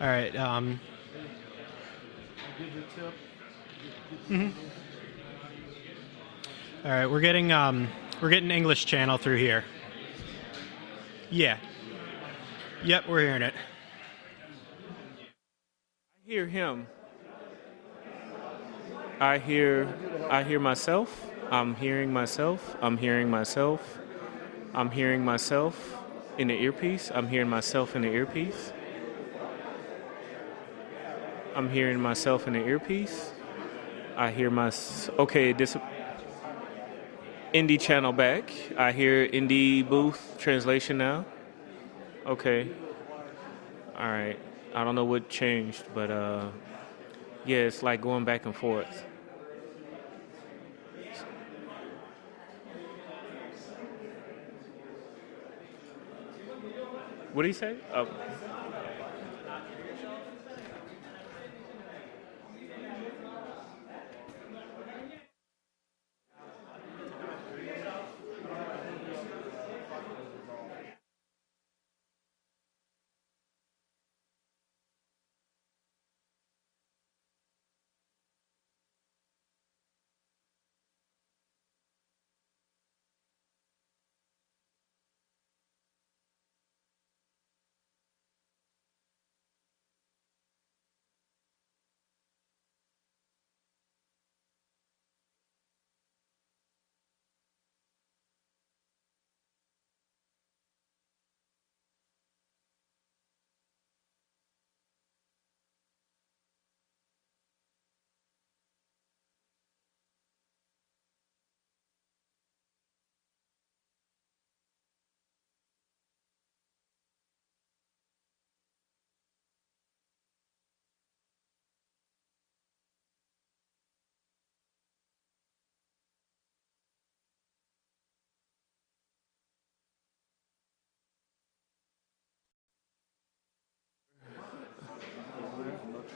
All right. All right. We're getting English channel through here. Yeah. Yep. We're hearing it. I hear him. I hear myself. I'm hearing myself. I'm hearing myself. I'm hearing myself in the earpiece. I'm hearing myself in the earpiece. I'm hearing myself in the earpiece. I hear my okay, this indie channel back. I hear indie booth translation now. Okay. All right. I don't know what changed, but yeah, it's like going back and forth. What did he say?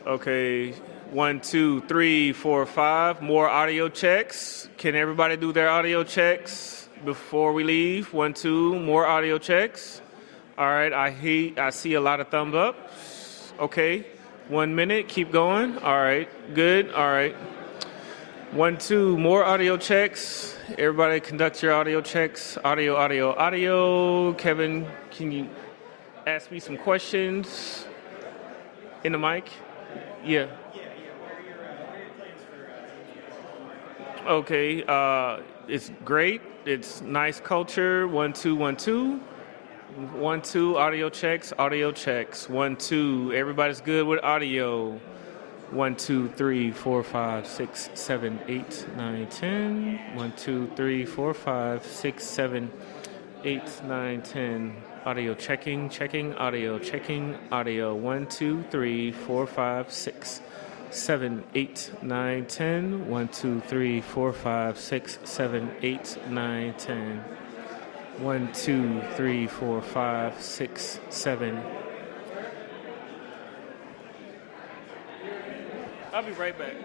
Okay, 1, 2, 3, 4, 5. More audio checks. Can everybody do their audio checks before we leave? 1, 2. More audio checks. All right. I see a lot of thumb up. Okay. 1 minute. Keep going. All right. Good. All right. 1, 2. More audio checks. Everybody conduct your audio checks. Audio, audio, audio. Kevin, can you ask me some questions in the mic? Yeah. Okay, it's great. It's nice culture. 1, 2, 1, 2. 1, 2, audio checks, audio checks. 1, 2, everybody's good with audio. 1, 2, 3, 4, 5, 6, 7, 8, 9, 10. 1, 2, 3, 4, 5, 6, 7, 8, 9, 10. Audio checking, checking, audio checking, audio. 1, 2, 3, 4, 5, 6, 7, 8, 9, 10. 1, 2, 3, 4, 5, 6, 7, 8, 9, 10. 1, 2, 3, 4, 5, 6, 7. I'll be right back.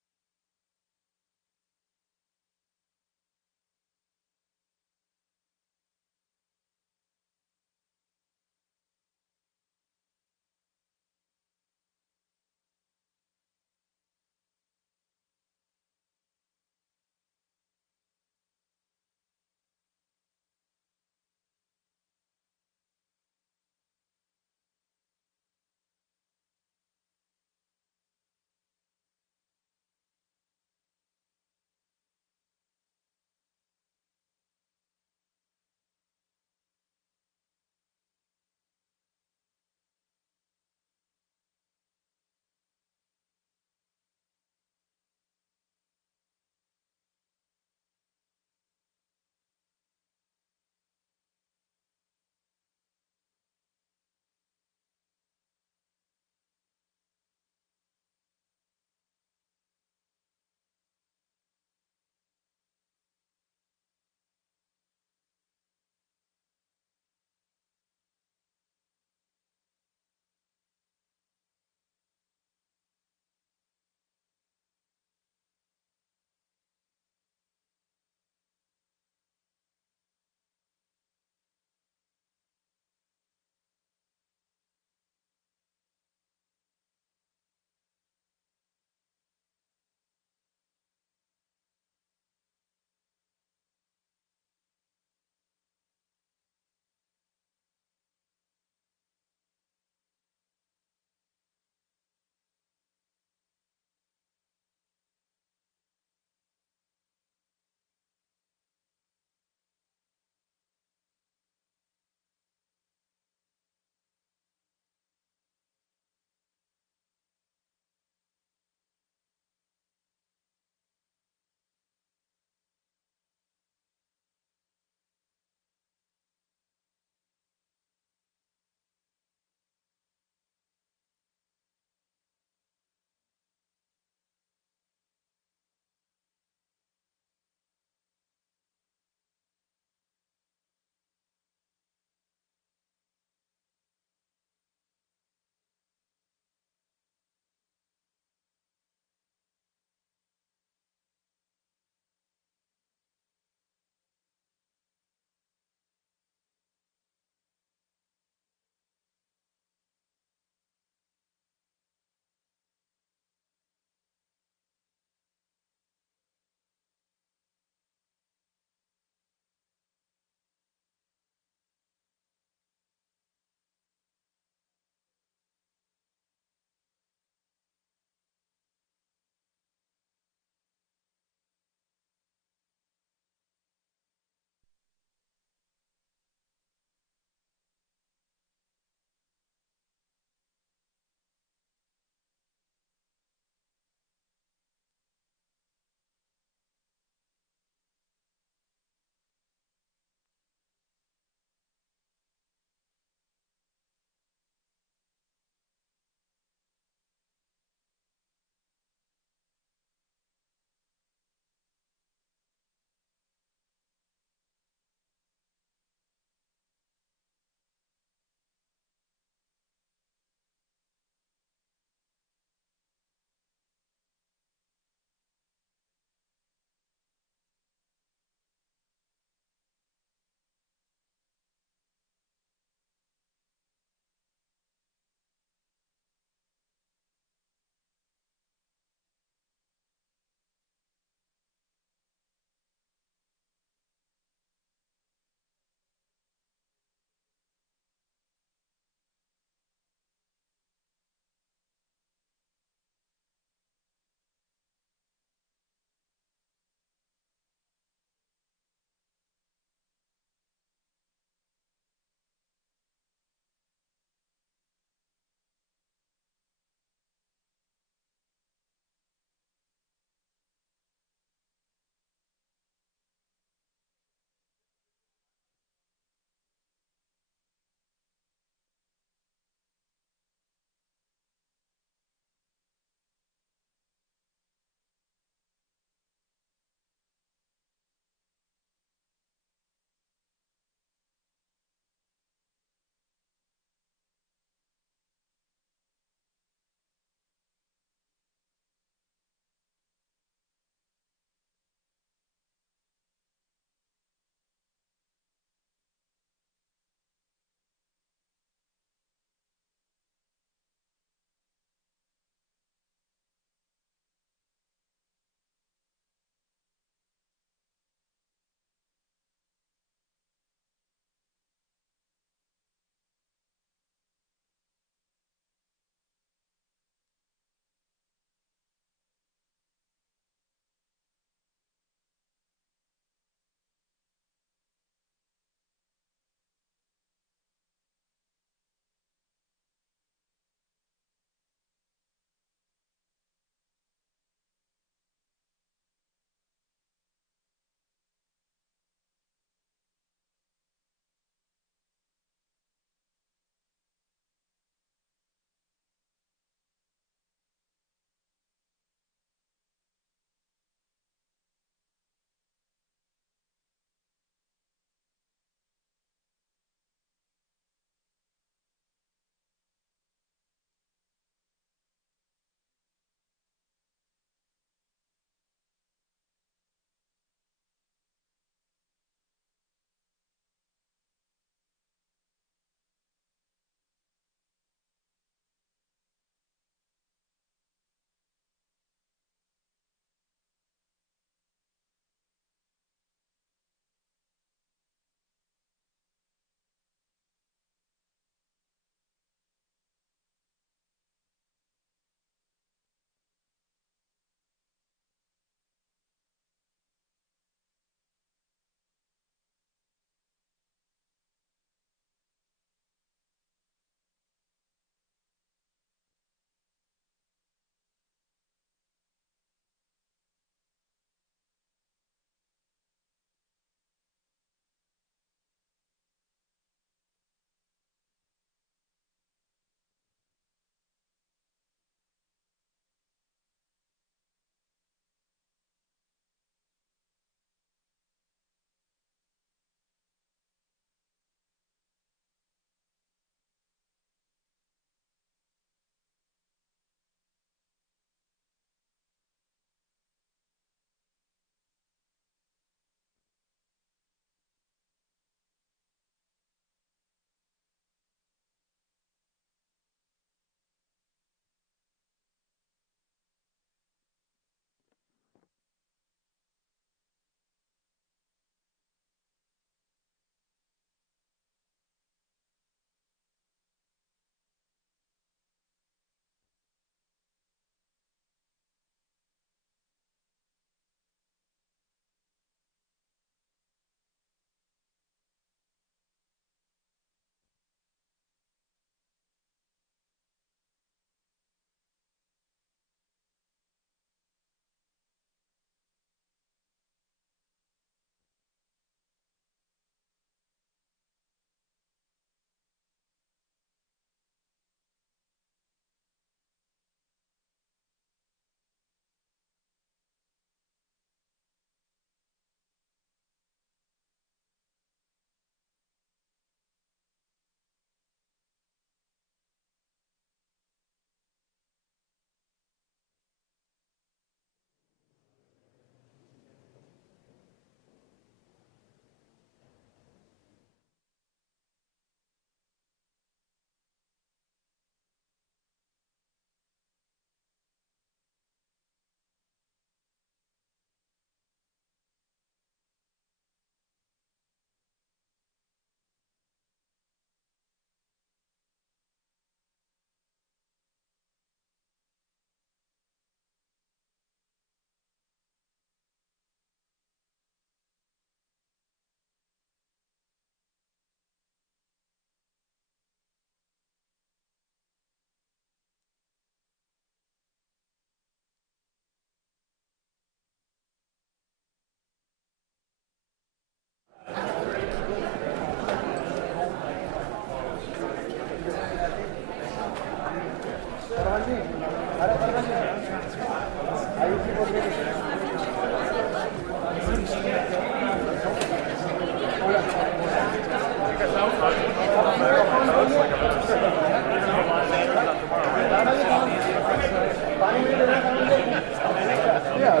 Yeah,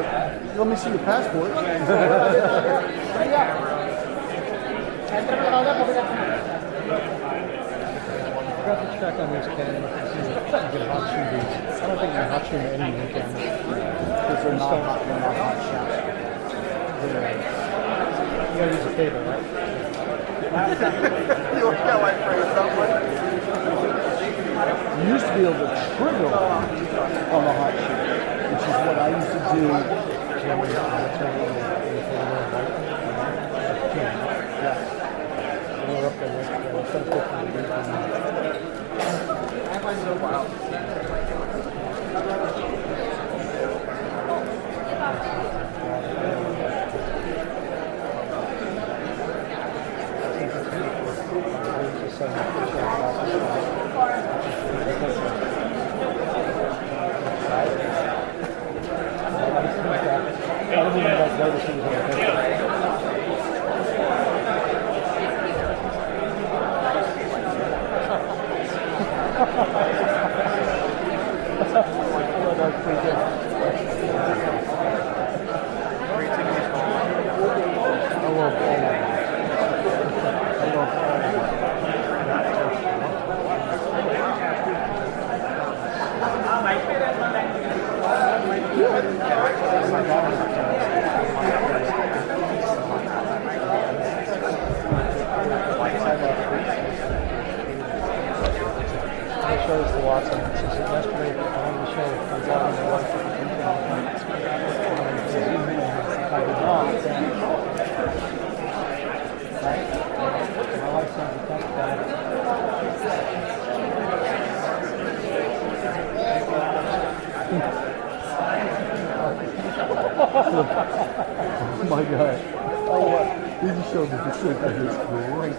let me see your passport. I forgot to check on these cameras to see if you can hot shoe these. I don't think you can hot shoe any new cameras. Because they're not hot shots. You gotta use a cable, right? You used to be able to trigger on the hot shoe, which is what I used to do. We're up there Oh my God. Oh, what? He just showed me the trick. That is great.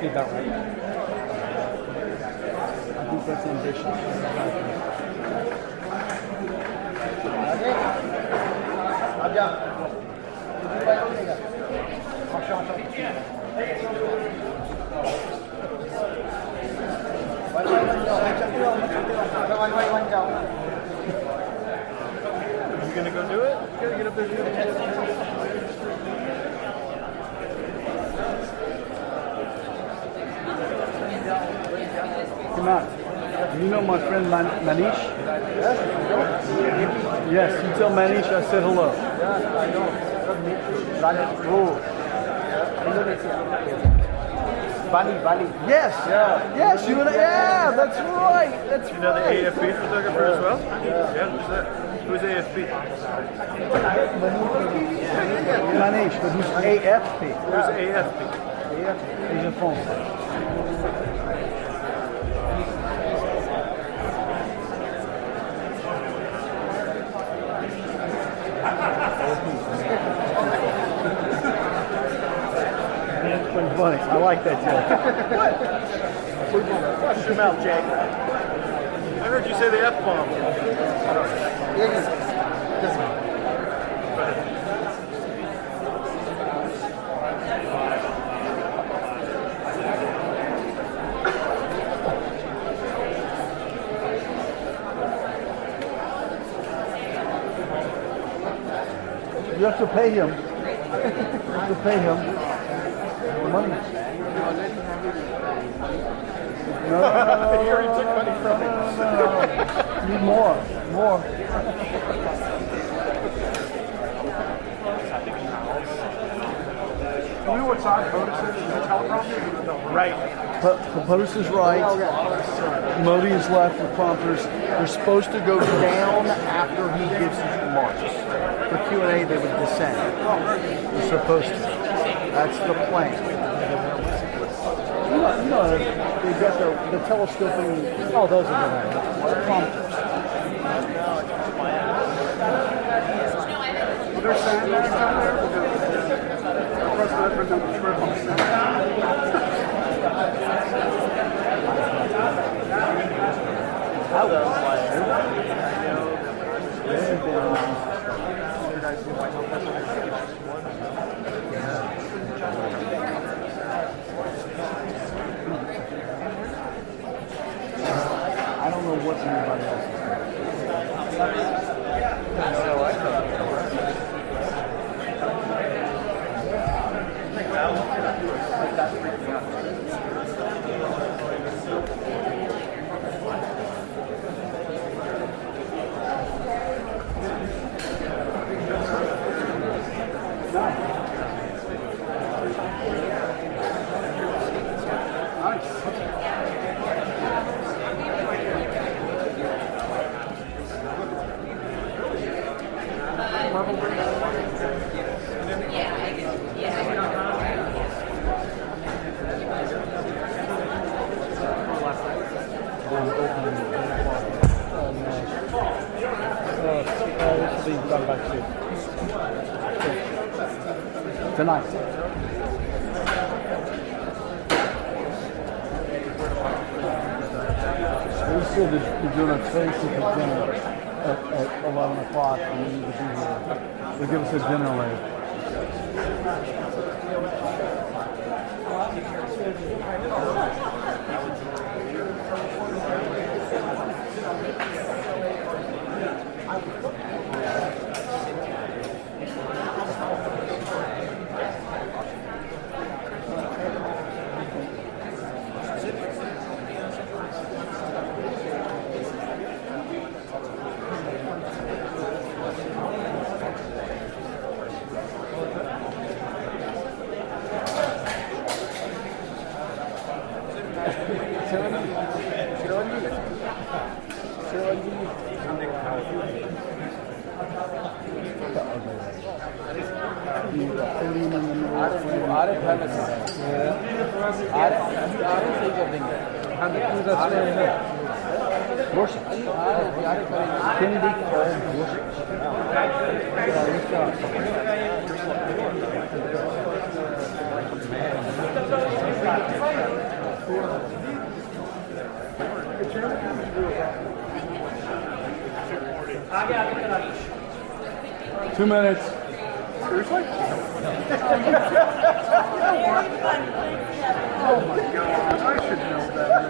About right. I think that's ambitious. You gonna go do it? You gotta get up there and do it. Come on. You know my friend Manish? Yes, you tell Manish I said hello. Bali. Yes. Yeah. Yes, you know, yeah, that's right. That's You know the AFP photographer as well? Yeah, who's that? Who's AFP? Manish, but who's AFP? Who's AFP? He's a phone. That's pretty funny. I like that joke. Watch your mouth, Jake. I heard you say the F-bomb. You have to pay him. You have to pay him. Money. No. He already took money from me. Need more. More. Do you know what side POTUS is? Is it teleprompter? Right. POTUS is right. Modi is left with prompters. They're supposed to go down after he gives his remarks. For Q&A, they would descend. They're supposed to. That's the plan. No, they've got the telescoping. Oh, those are the Prompters. Well, there's sandbags down there because the president put down the shrimp on the sandbag. I don't know what's anybody else's doing. This will be done backstage. Tonight. They said that they're doing a tasting for dinner at 11 o'clock and we need to be here. They give us a dinner late. Two minutes. Seriously? Oh my God, I should know better.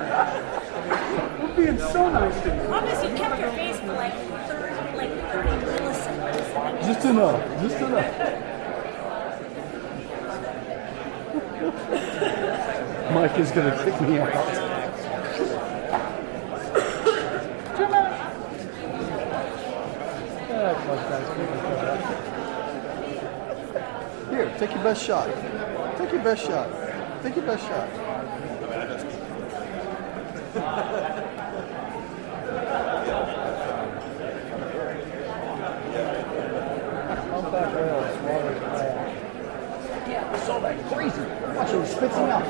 We're being so nice to you. Obviously, you kept your face for like 30 milliseconds. Just enough. Just enough. Mike is going to kick me out. Here, take your best shot. Take your best shot. Take your best shot. So that crazy. Watch it, spits him out.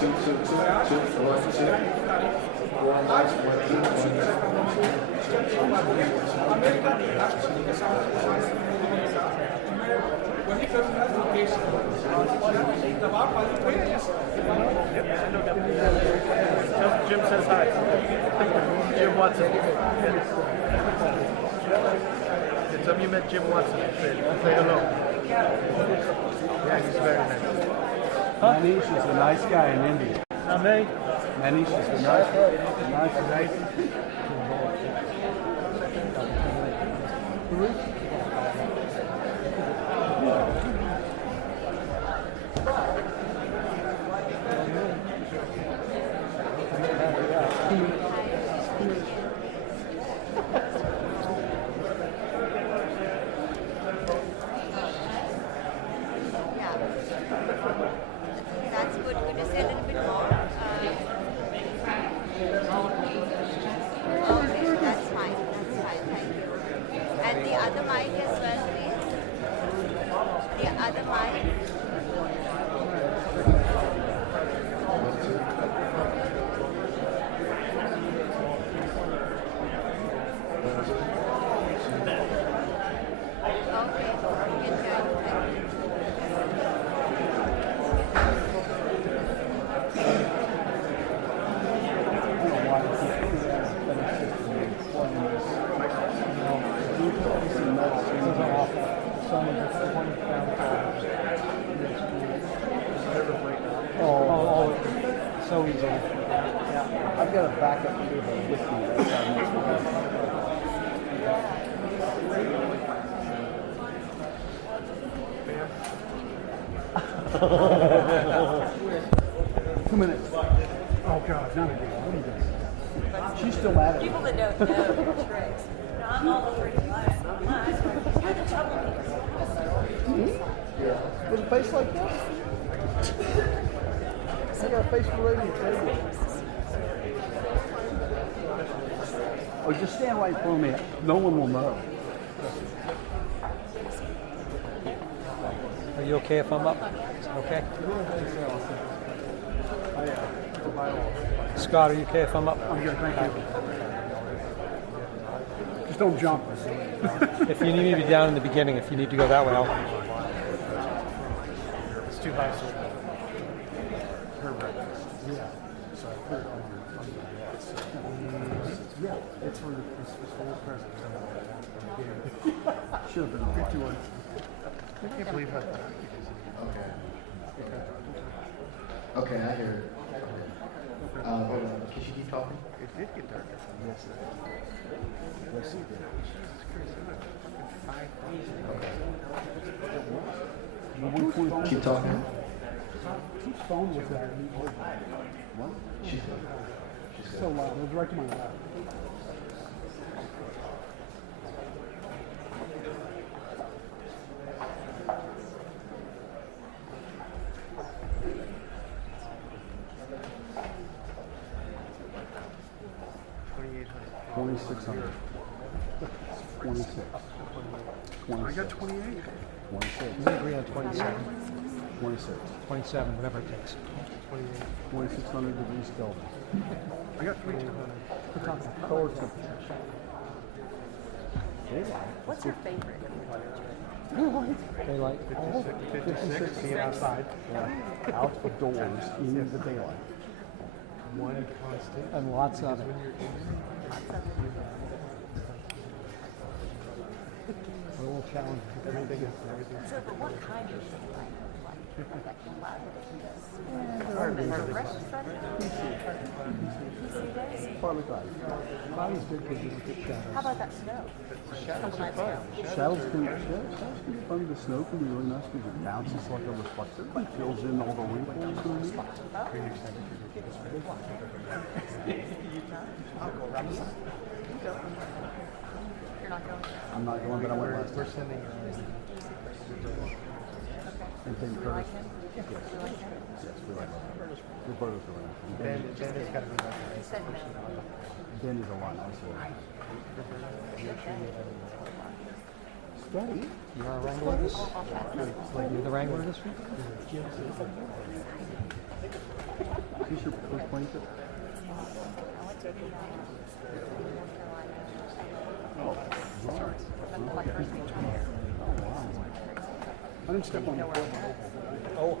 Jim says hi. Jim Watson. Tell me you met Jim Watson. Say hello. Yeah, he's very nice. Manish is a nice guy in India. Me? Manish is a nice. Yeah. That's good. Could you say a little bit more? Okay, that's fine. That's fine. Thank you. And the other mic as well, please. The other mic. Okay, you can join. Thank you. Oh, so easy. Yeah. I've got a backup cable with me. That's how much we have. Two minutes. Oh, God, not again. What are you doing? She's still at it. People that don't know the tricks. I'm all over you. You're the troublemaker. With a face like that? I got a face for radio. Oh, just stand right in front of me. No one will know. Are you okay if I'm up? Okay. Scott, are you okay if I'm up? I'm good, thank you. Just don't jump. If you need me to be down in the beginning, if you need to go that way, I'll. It's too high. Yeah, it's for the present. Should have been on. 51. I can't believe how. Okay, I hear it. Hold on. Can you keep talking? It did get dark. Yes, sir. Yes, he did. Jesus Christ, Keep talking. Whose phone was that? What? She's So loud. It was right to my left. $2,600. 26. 26. I got 28. 26. We agree on 27. 26. 27, whatever it takes. 28. 2,600 degrees Kelvin. I got 3,200. We're talking color temperature. What's your favorite? Daylight. 56, being outside. Yeah. Out of doors in the daylight. One constant. And lots of it. A little challenge. Everything is So, but what kind of daylight? Like Partly cloudy. Cloudy's good because you look at shadows. how about that snow? shadows are fun. Shadows can be fun. The snow can be really nice because it bounces like a reflector. It fills in all the wrinkles. I'll go around the side. You're not going? I'm not going, but I went last We're time. sending And then You Curtis. like him? Yes. You like him? Yes, we like him. We're brothers around. Ben has got to be back. You said no. Ben is a lot nicer. Steady. You are a wrangler this? You're the wrangler this week? plaintiff? I went to North Carolina. Oh, sorry. Like first week there. Oh, wow. I didn't step on the foot. Oh,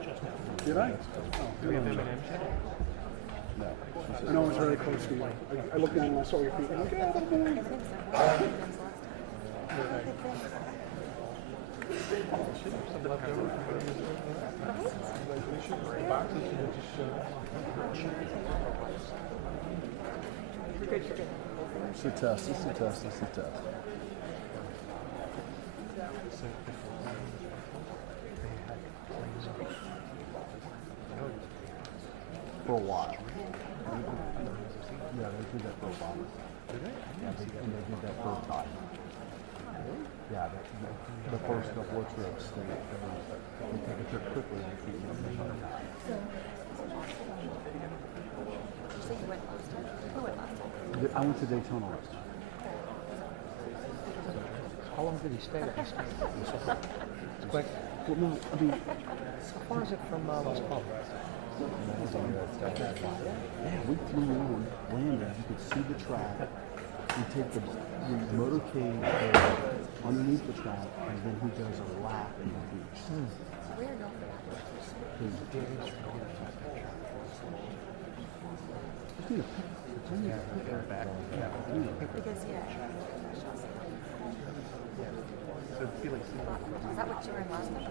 Did I? do we have M&M's yet? No. I know it was very close to you. I looked down and I saw your feet. I'm like, yeah, that's fine. Something left over? Boxes and just It's a test. It's a test. It's a test. For a while. Yeah, they did that for Obama. Did they? Yeah, and they did that for Biden. Yeah, the first couple of trips, they take a trip quickly and keep them in the time. You say you went last time? Who went last time? I went to Daytona last time. How long did he stay? It's quick. Well, no, I mean, How far is it from Las Palmas? yeah, we flew in, landed, you could see the track. We take the motorcade underneath the track, and then he does a lap in the beach. Where are you Because, yeah. So Felix. Is that what you were in last time?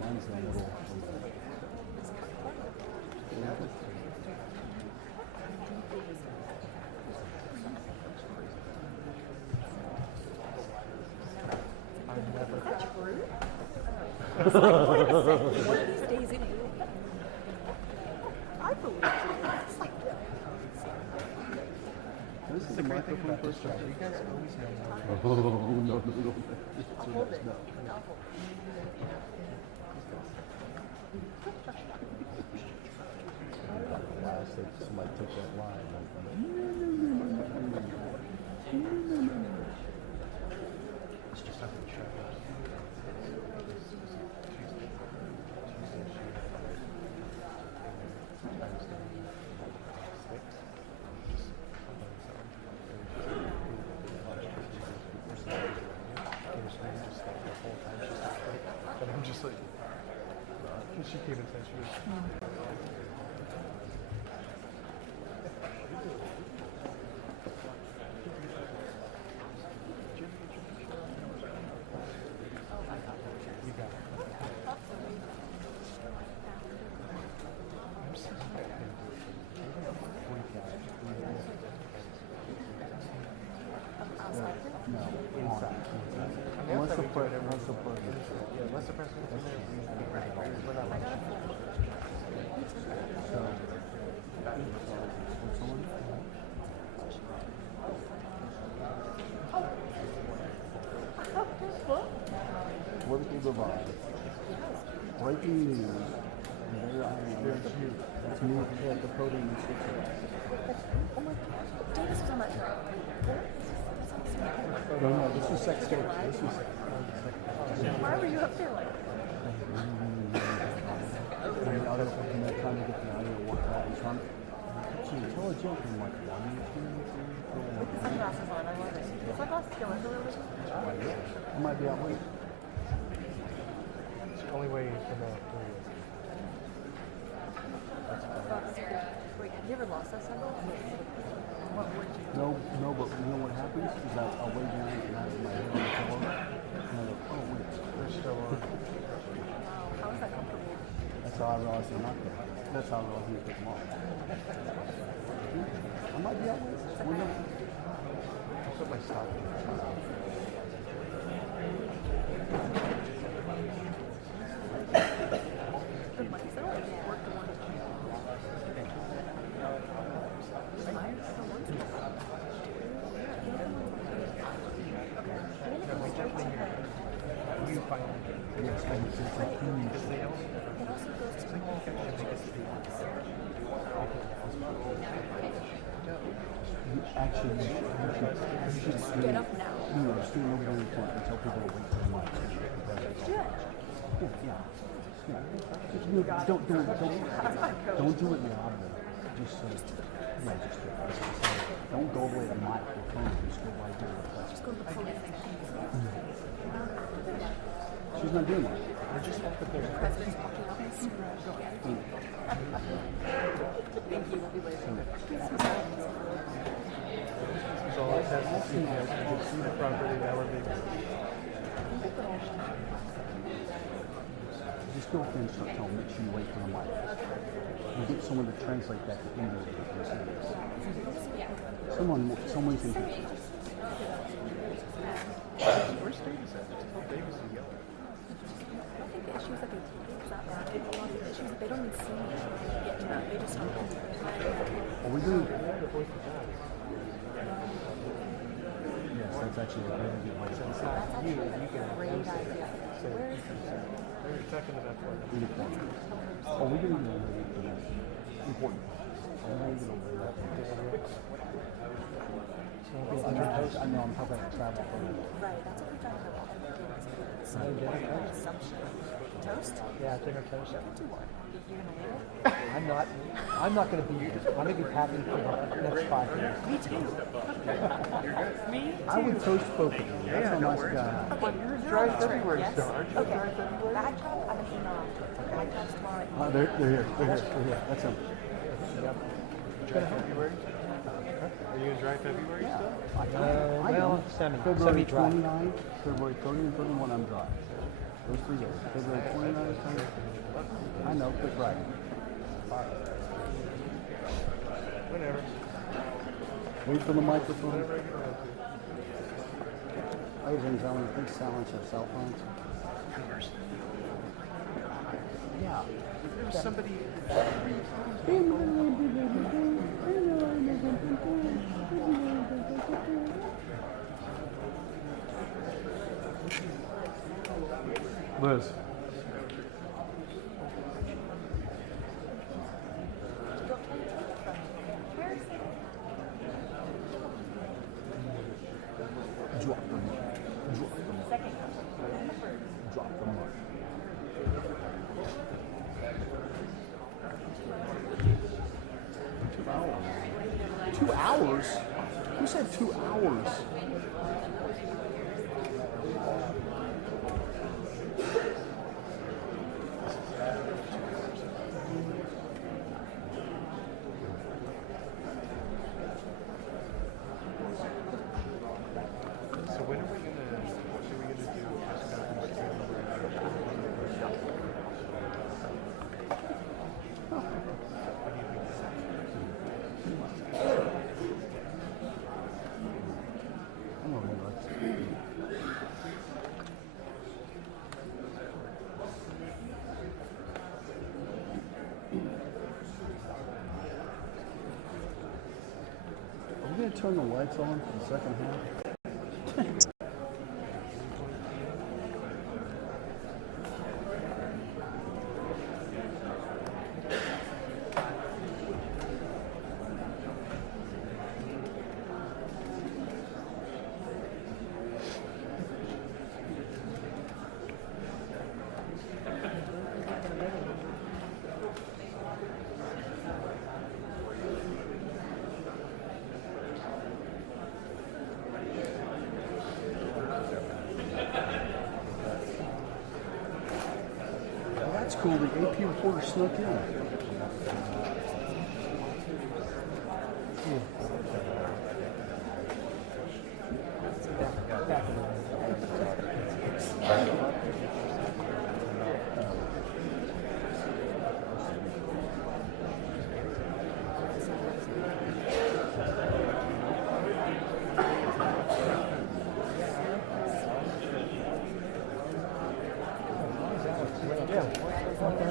Mine's a little. One of these days in you. I believe you. It's like, This is a microphone first try. You guys always know. Oh, no. I'll hold it. No. I'll hold Last, somebody took that line. It's just not going to show. And I'm just like, she came and said she was. No, inside. Once the president. Yeah, unless the president's in there, we're not like Political divide. Breaking news. And there I am. It's me at the podium in Switzerland. Davis was on that track. No, this was sex tape. This was. Why were you up there like? And the other person they're trying to get the audio worked out. And trying to. So you tell a joke in like 1, 2, 3, 4. With the sunglasses on, I love it. The sunglasses go into it. I might be out late. it's the only way to know. Wait, have you ever lost that sunglasses? What would you do? No, but you know what happens is that I'll lay down and I have my head on the pillow. And I go, oh wait, They're still on. How is that comfortable? that's how I realized they're not there. That's how I realized you took them off. I might be out late. We'll never. I put my stocking. Good money. So I don't work the one. Yeah, we definitely hear. Yes, and it's a huge. Actually, you should Get up now. No, just do an overnight report and tell people to wait for the month. Yeah. Just don't do it loud. Just so. Yeah, just do it. Don't go away to my phone. Just go right there. Just go to the police station. She's not doing that. The president's walking out the street. Thank you. We'll be waiting. So all it has is GPS. You can see the property, elevate. Just go up there and start telling them that you wait for the mic. We'll get someone to translate that to English. Someone can do it. Where state is that? It's how big is the yellow? I think the issue is like it's not bad. A lot of the issues they don't even see yet. They just don't. Are we doing? Yes, that's actually a really good way to That's actually a great idea. Where is it? They're checking it out for them. Are we going to do important? I know I'm talking about travel for you. Right, that's what we're trying to do. So assumption. Toast? Yeah, dinner toast. Do one. You're gonna leave it? I'm not going to be here. I'm going to be packing for the next 5 years. Me too. Me too. I would toast both of you. That's a nice guy. Okay, you're Dry on February yes? start. Okay. Bag job, I'm gonna email after. Bag job's tomorrow. They're here. They're here. That's them. Dry February? Are you in dry February still? I well, don't. semi-dry. February 29th, February 30 and 31, I'm dry. Those 3 days. February 29th, 30. I know, but right. Whenever. Wait for the microphone. Ladies and gentlemen, please silence your cell phones. Yeah. There was somebody. Liz. Drop them. Drop them. 2 hours. 2 hours? Who said 2 hours? So when are we gonna? What are we gonna do? I don't remember. Are we going to turn the lights on for the second half? Well, that's cool. The AP reporter snuck in.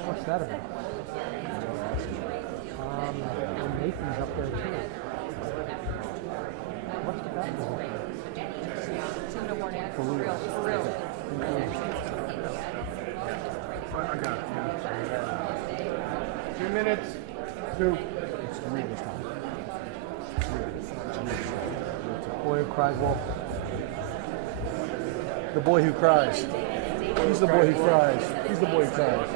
What's that about? Nathan's up there too. What's the that about? For real. minutes. 2. It's 3 this time. Boy who cries wolf. The boy who cries. He's the boy who cries. He's the boy who cries.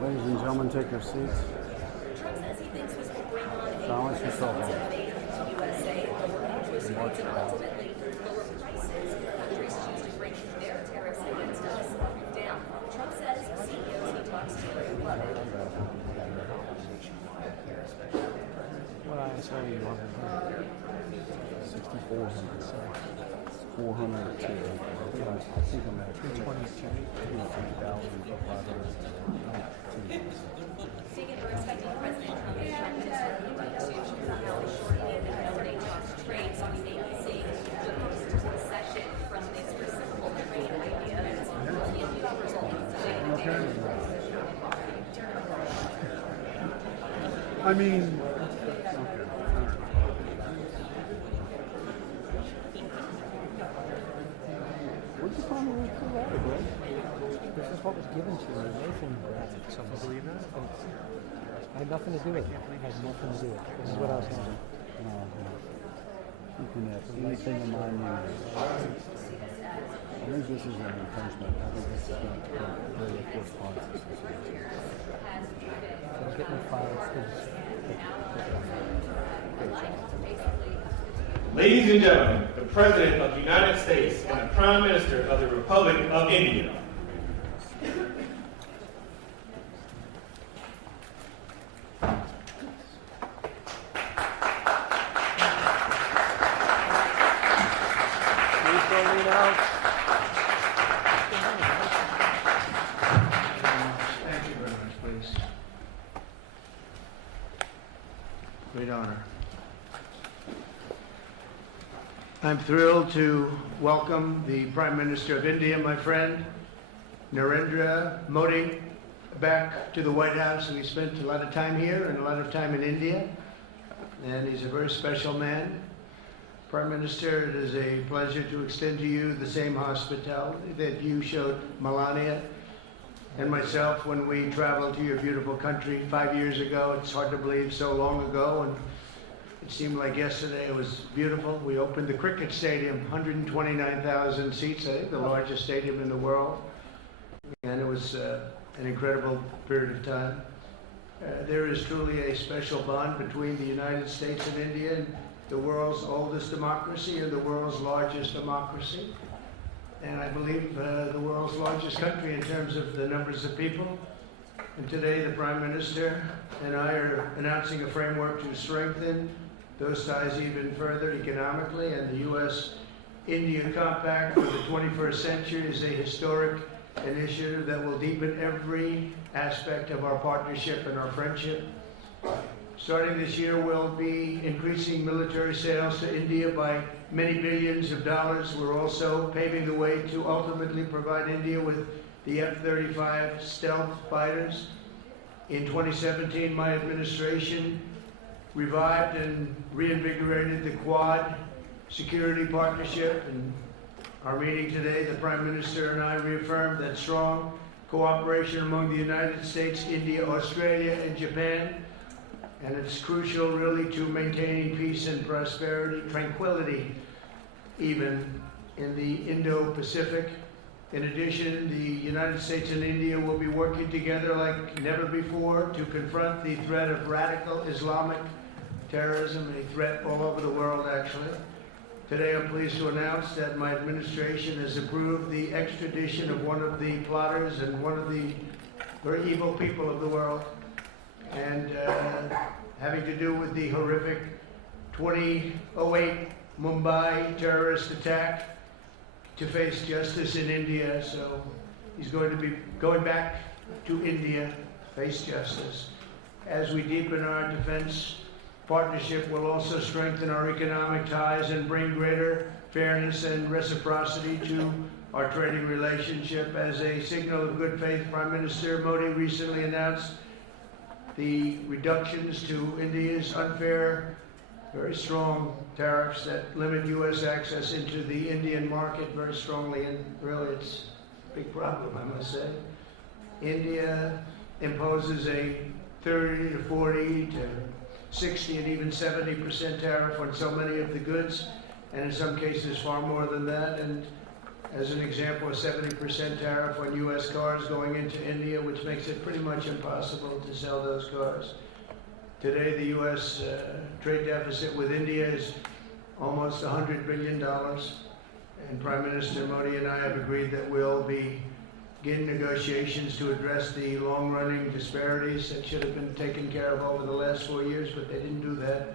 Ladies and gentlemen, take your seats. Silence your cell phone. What ISO are you on? 6,400. 402. I think I'm at 23,500. I mean, Where'd you find the word Colorado, bro? this is what was given to me. Nathan grabbed it. So I believe that? I had nothing to do with it. I had nothing to do with it. This is what I was saying. No. You can have anything in my name. I think this is an infringement. I think this is going to very correspondence. So I'm getting the files. Ladies and gentlemen, the President of the United States and the Prime Minister of the Republic of India. Please don't lean out. Thank you very much, please. Great honor. I'm thrilled to welcome the Prime Minister of India, my friend, Narendra Modi, back to the White House, and he spent a lot of time here and a lot of time in India, and he's a very special man. Prime Minister, it is a pleasure to extend to you the same hospitality that you showed Melania and myself when we traveled to your beautiful country 5 years ago. It's hard to believe, so long ago, and it seemed like yesterday. It was beautiful. We opened the cricket stadium, 129,000 seats, I think the largest stadium in the world, and it was an incredible period of time. There is truly a special bond between the United States and India, the world's oldest democracy and the world's largest democracy, and I believe the world's largest country in terms of the numbers of people. And today the Prime Minister and I are announcing a framework to strengthen those ties even further economically, and the U.S.-India Compact for the 21st century is a historic initiative that will deepen every aspect of our partnership and our friendship. Starting this year, we'll be increasing military sales to India by many billions of dollars. We're also paving the way to ultimately provide India with the F-35 stealth fighters. In 2017, my administration revived and reinvigorated the Quad security partnership. In our meeting today, the Prime Minister and I reaffirmed that strong cooperation among the United States, India, Australia, and Japan. And it's crucial, really, to maintaining peace and prosperity, tranquility, even in the Indo-Pacific. In addition, the United States and India will be working together like never before to confront the threat of radical Islamic terrorism, a threat all over the world, actually. Today I'm pleased to announce that my administration has approved the extradition of one of the plotters and one of the very evil people of the world, and having to do with the horrific 2008 Mumbai terrorist attack, to face justice in India. So he's going to be going back to India, face justice. As we deepen our defense partnership, will also strengthen our economic ties and bring greater fairness and reciprocity to our trading relationship. As a signal of good faith, Prime Minister Modi recently announced the reductions to India's unfair, very strong tariffs that limit U.S. access into the Indian market very strongly, and really it's a big problem, I must say. India imposes a 30 to 40 to 60 and even 70% tariff on so many of the goods, and in some cases far more than that. And as an example, a 70% tariff on U.S. cars going into India, which makes it pretty much impossible to sell those cars. Today, the U.S. Trade deficit with India is almost $100 billion, and Prime Minister Modi and I have agreed that we'll begin negotiations to address the long-running disparities that should have been taken care of over the last 4 years, but they didn't do that,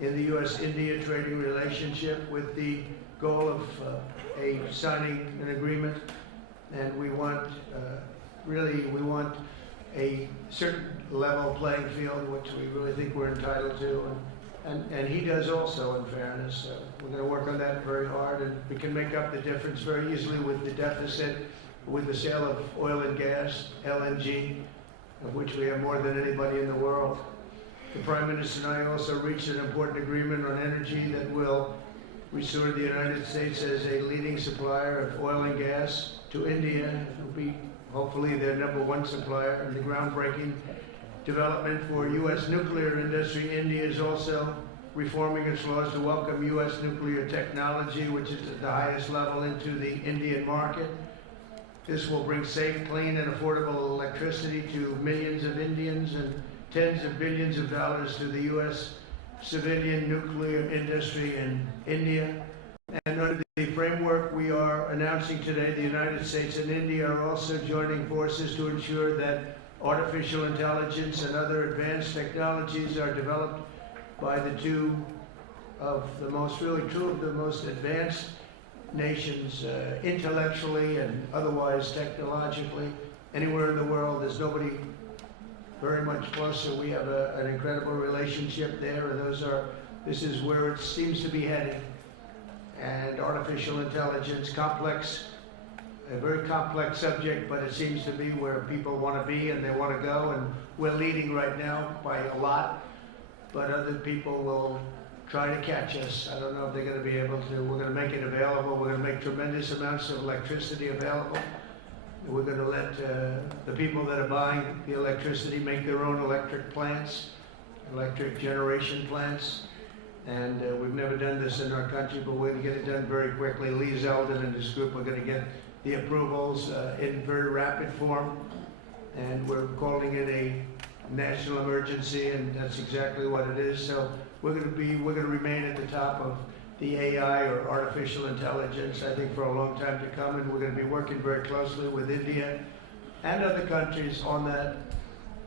in the U.S.-India trading relationship, with the goal of signing an agreement. And we want, we want a certain level playing field, which we really think we're entitled to, and he does also, in fairness. We're going to work on that very hard, and we can make up the difference very easily with the deficit, with the sale of oil and gas, LNG, of which we have more than anybody in the world. The Prime Minister and I also reached an important agreement on energy that will restore the United States as a leading supplier of oil and gas to India. It will be hopefully their #1 supplier in the groundbreaking development for U.S. nuclear industry. India is also reforming its laws to welcome U.S. nuclear technology, which is at the highest level, into the Indian market. This will bring safe, clean, and affordable electricity to millions of Indians and tens of billions of dollars to the U.S. civilian nuclear industry in India. And under the framework we are announcing today, the United States and India are also joining forces to ensure that artificial intelligence and other advanced technologies are developed by the two of the most advanced nations, intellectually and otherwise technologically, anywhere in the world. There's nobody very much closer. We have an incredible relationship there, and this is where it seems to be heading. And artificial intelligence, a very complex subject, but it seems to be where people want to be and they want to go, and we're leading right now by a lot, but other people will try to catch us. I don't know if they're going to be able to. We're going to make it available. We're going to make tremendous amounts of electricity available. We're going to let the people that are buying the electricity make their own electric plants, electric generation plants. And we've never done this in our country, but we're going to get it done very quickly. Lee Zeldin and his group are going to get the approvals in very rapid form, and we're calling it a national emergency, and that's exactly what it is. So we're going to remain at the top of the AI, or artificial intelligence, I think, for a long time to come, and we're going to be working very closely with India and other countries on that.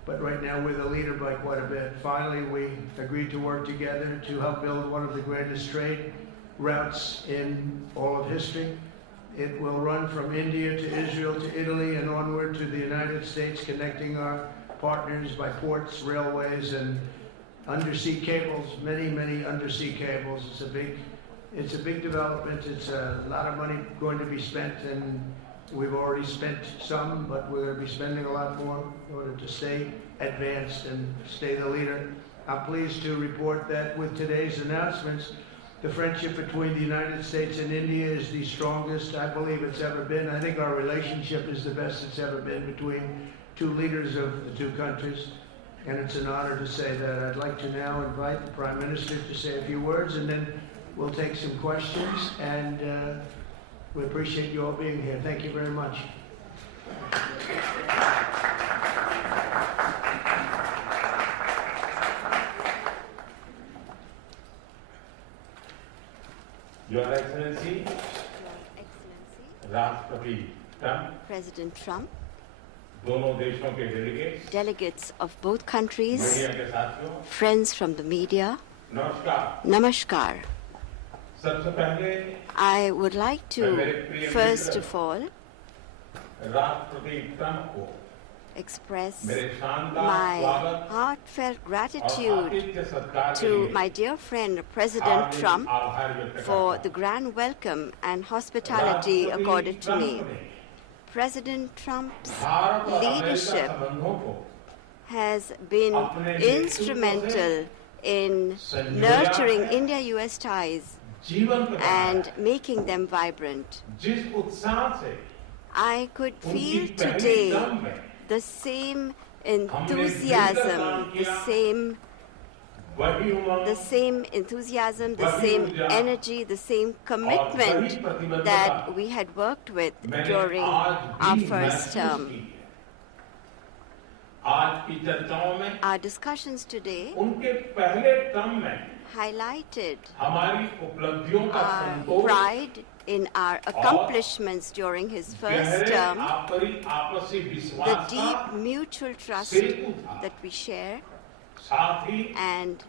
But right now we're the leader by quite a bit. Finally, we agreed to work together to help build one of the greatest trade routes in all of history. It will run from India to Israel to Italy and onward to the United States, connecting our partners by ports, railways, and undersea cables, many undersea cables. It's a big development. It's a lot of money going to be spent, and we've already spent some, but we're going to be spending a lot more in order to stay advanced and stay the leader. I'm pleased to report that with today's announcements, the friendship between the United States and India is the strongest I believe it's ever been. I think our relationship is the best it's ever been between two leaders of the two countries, and it's an honor to say that. I'd like to now invite the Prime Minister to say a few words, and then we'll take some questions, and we appreciate you all being here. Thank you very much. Your Excellency, राष्ट्रपति Trump, President Trump, दोनों देशों के delegates, delegates of both countries, media के साथियों, friends from the media, नमस्कार। Namaskar. सबसे पहले I would like to, first of all, राष्ट्रपति ट्रंप को express मेरे शानदार my स्वागत heartfelt और gratitude आतिथ्य सत्कार के to लिए my dear friend President Hardik Trump आभार व्यक्त for करता the हूं। grand welcome and hospitality राष्ट्रपति accorded to me. ट्रंप ने President Trump's भारत और अमेरिका leadership संबंधों को has been अपने नेतृत्व instrumental in संजोया nurturing है, India-US ties जीवंत बनाया and है। making them vibrant. जिस उत्साह से I could उनकी feel पहली today टर्म में the same हमने मिलकर enthusiasm, काम the किया, same वही उमंग the same enthusiasm, the वही same ऊर्जा energy, the same commitment वही प्रतिबद्धता that we had worked with मैंने during आज our भी first महसूस term. की है। आज की चर्चाओं में Our discussions today उनके पहले टर्म में highlighted हमारी उपलब्धियों का our Santosh pride in our accomplishments during his first गहरे term, आपसी the विश्वास deep का mutual trust सेतु था। that we share, साथ ही and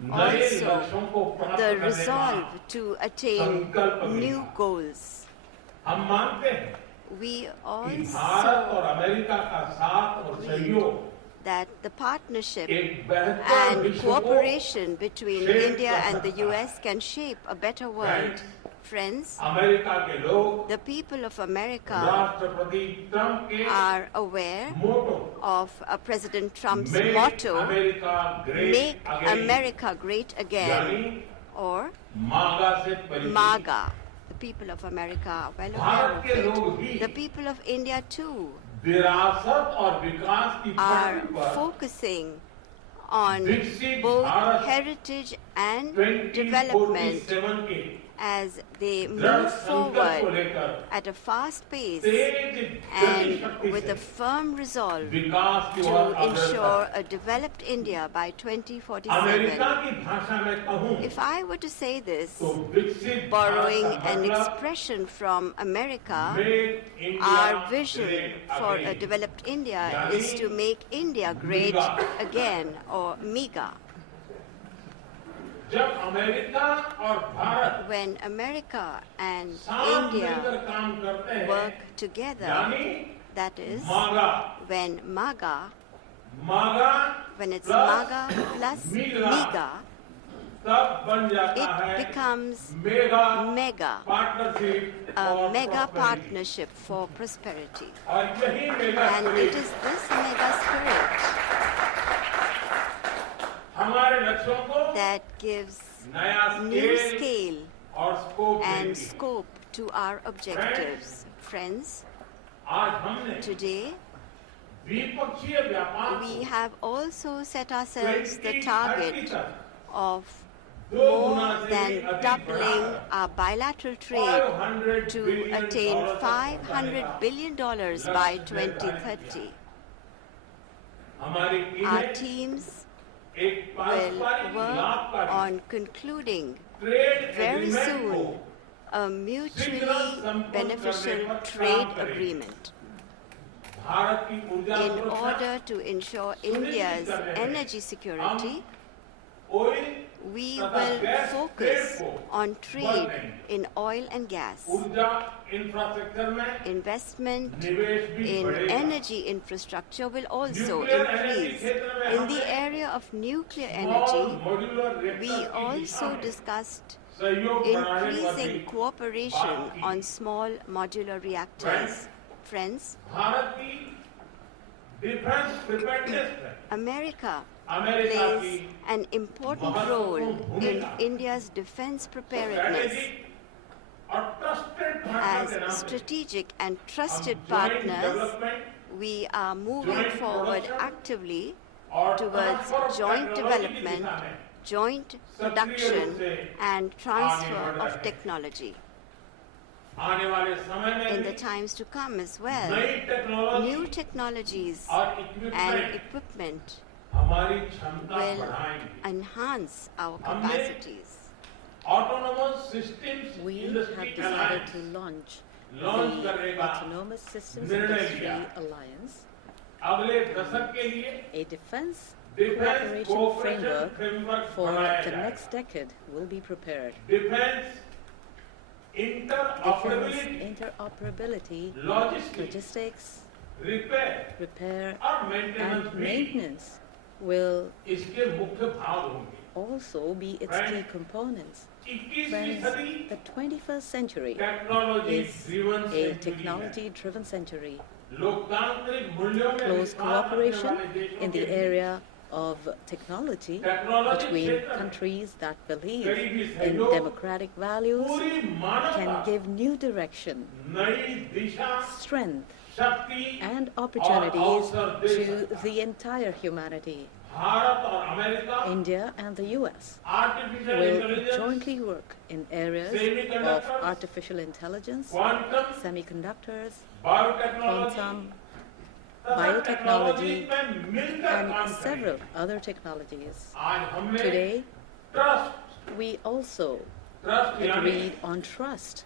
नए also लक्ष्यों को प्राप्त the करने का resolve to attain संकल्प भी new था। goals. हम मानते हैं We कि भारत और also अमेरिका का साथ और सहयोग that the partnership एक बेहतर and विश्व को cooperation between shape India कर and the सकता है। US can shape a better world. Friends, America के लोग the people of America राष्ट्रपति ट्रंप के are aware motto of President Trump's Make motto, America Great Make Again, America Great Again, यानी or मागा से परिचित। MAGA. The people of America are well aware Bharat of के लोग it. भी The people of India too विरासत और विकास की are पटरी पर focusing on विकसित both Bharat heritage and development 2047 के as they दृढ़ move संकल्प को forward लेकर at a fast pace तेज गति and शक्ति with से a firm resolve विकास की to ओर अग्रसर ensure a developed India by America 2047. की भाषा में कहूँ If I were to say this, तो विकसित borrowing भारत का an मतलब expression from America, Make India our vision Great for a Again. developed India Yani is to make India great MEGA. again, or MEGA. जब America और Bharat When America and साथ मिलकर India काम करते हैं work together, यानी that is, मागा when MAGA, मागा when it's plus MAGA plus MEGA, MEGA, तब बन जाता it है becomes mega MEGA, partnership a और mega prosperity। partnership for prosperity. और यही mega And it spirit is this mega spirit हमारे लक्ष्यों को that gives नया new स्केल scale और स्कोप and देती है। scope to our objectives. Friends, आज हमने today द्विपक्षीय व्यापार we को have also set ourselves the 2030 target तक of दो more गुना से than भी अधिक doubling बढ़ाकर our bilateral trade $500 to billion attain तक पहुंचाने $500 का billion by 2030. हमारी Our टीमें teams एक will पारस्परिक work लाभकारी on concluding trade very agreement को soon a mutually beneficial trade agreement Bharat की ऊर्जा in सुरक्षा, order to ensure India's energy security. Oil We तथा will गैस focus ट्रेड को on trade in oil and gas. ऊर्जा infrastructure में Investment निवेश भी in बढ़ेगा। energy infrastructure will also Nuclear energy increase. क्षेत्र में In हमने the area of nuclear small energy, modular reactors we की दिशा also में discussed सहयोग बढ़ाने पर भी increasing cooperation बात की। on small modular reactors. Friends, Bharat की डिफेंस प्रिपेयर्डनेस में America अमेरिका plays की an important महत्वपूर्ण role in भूमिका India's defense preparedness. strategic और trusted partner As के नाम पे strategic and हम trusted joint partners, development we are moving joint forward production actively और towards transfer of joint technology की development, दिशा में joint सक्रिय production, रूप से and आगे transfer बढ़ रहे of हैं। technology. आने वाले समय में In भी the times to come as well, नई टेक्नोलॉजी new technologies और and इक्विपमेंट equipment हमारी क्षमता will बढ़ाएंगे enhance our हमने capacities. autonomous systems We have industry decided alliance to launch launch the करने का Autonomous Systems निर्णय Industry लिया। Alliance, अगले दशक के लिए a defense defence cooperation cooperation framework framework for बनाया the जाएगा। next decade will be prepared. Defence Defense interoperability, interoperability, logistics, repair repair, और मेंटेनेंस and भी maintenance will इसके मुख्य भाग होंगे। also be its key components. 21वीं Friends, सदी the 21st century technology is driven a century है। technology-driven century. लोकतांत्रिक मूल्यों में Close विश्वास रखने cooperation वाले देशों in के the beach area of technology technology between क्षेत्र में countries that believe करीबी in सहयोग, democratic values पूरी मानवता can give new direction, नई दिशा, strength, शक्ति and और opportunities अवसर दे to सकता है। the entire humanity. भारत और America India and the US artificial will intelligence, jointly work in areas of Semiconductors, artificial intelligence, quantum, semiconductors, biotechnology, quantum, तथा biotechnology, technology में मिलकर and काम करेंगे। several other technologies. आज हमने Today, trust we also trust यानी agreed on trust,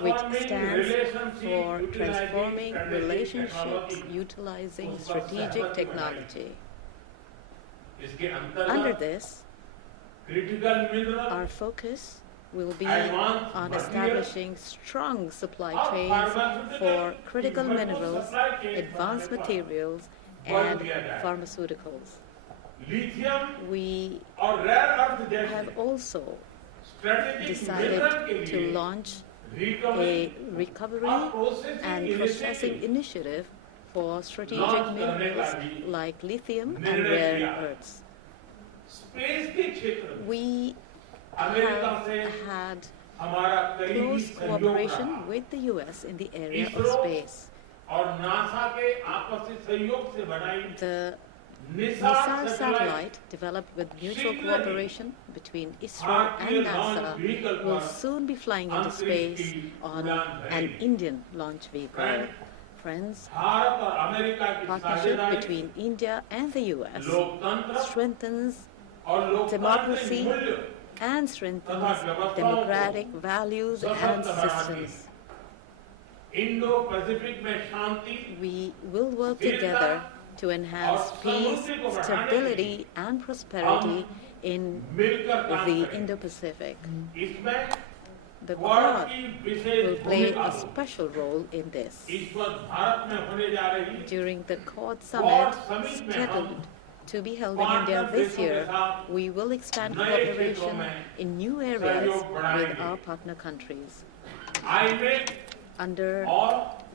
which stands for transforming relationships utilizing strategic technology. इसके Under अंतर्गत this, critical mineral our focus will be on establishing strong supply chains for critical minerals, advanced materials, and pharmaceuticals. Lithium We और rare earth जैसे have also strategic mineral के decided to लिए launch recovery a recovery and processing initiative for strategic minerals like lithium and rare earths. Space के क्षेत्र में We America have से had हमारा करीबी close सहयोग cooperation रहा with the US in the area of ISRO space. और NASA के आपसी सहयोग से बनाई The Nisar NISAR satellite satellite, developed with mutual cooperation between ISRO and NASA, will soon be flying into space on an Indian launch vehicle. Friends, Bharat और America की partnership साझेदारी between India and the US लोकतंत्र strengthens और लोकतांत्रिक democracy मूल्य and strengthens democratic values and systems. Indo Pacific में शांति We will work together to enhance peace, stability, and prosperity in मिलकर काम the करें। Indo-Pacific. इसमें The क्वाड Quad की will विशेष play भूमिका a होगी। special role in this. इस वक्त भारत में होने जा रही During the Quad Summit scheduled to be held in India this year, we will expand cooperation in new areas with our partner countries. IMEC Under और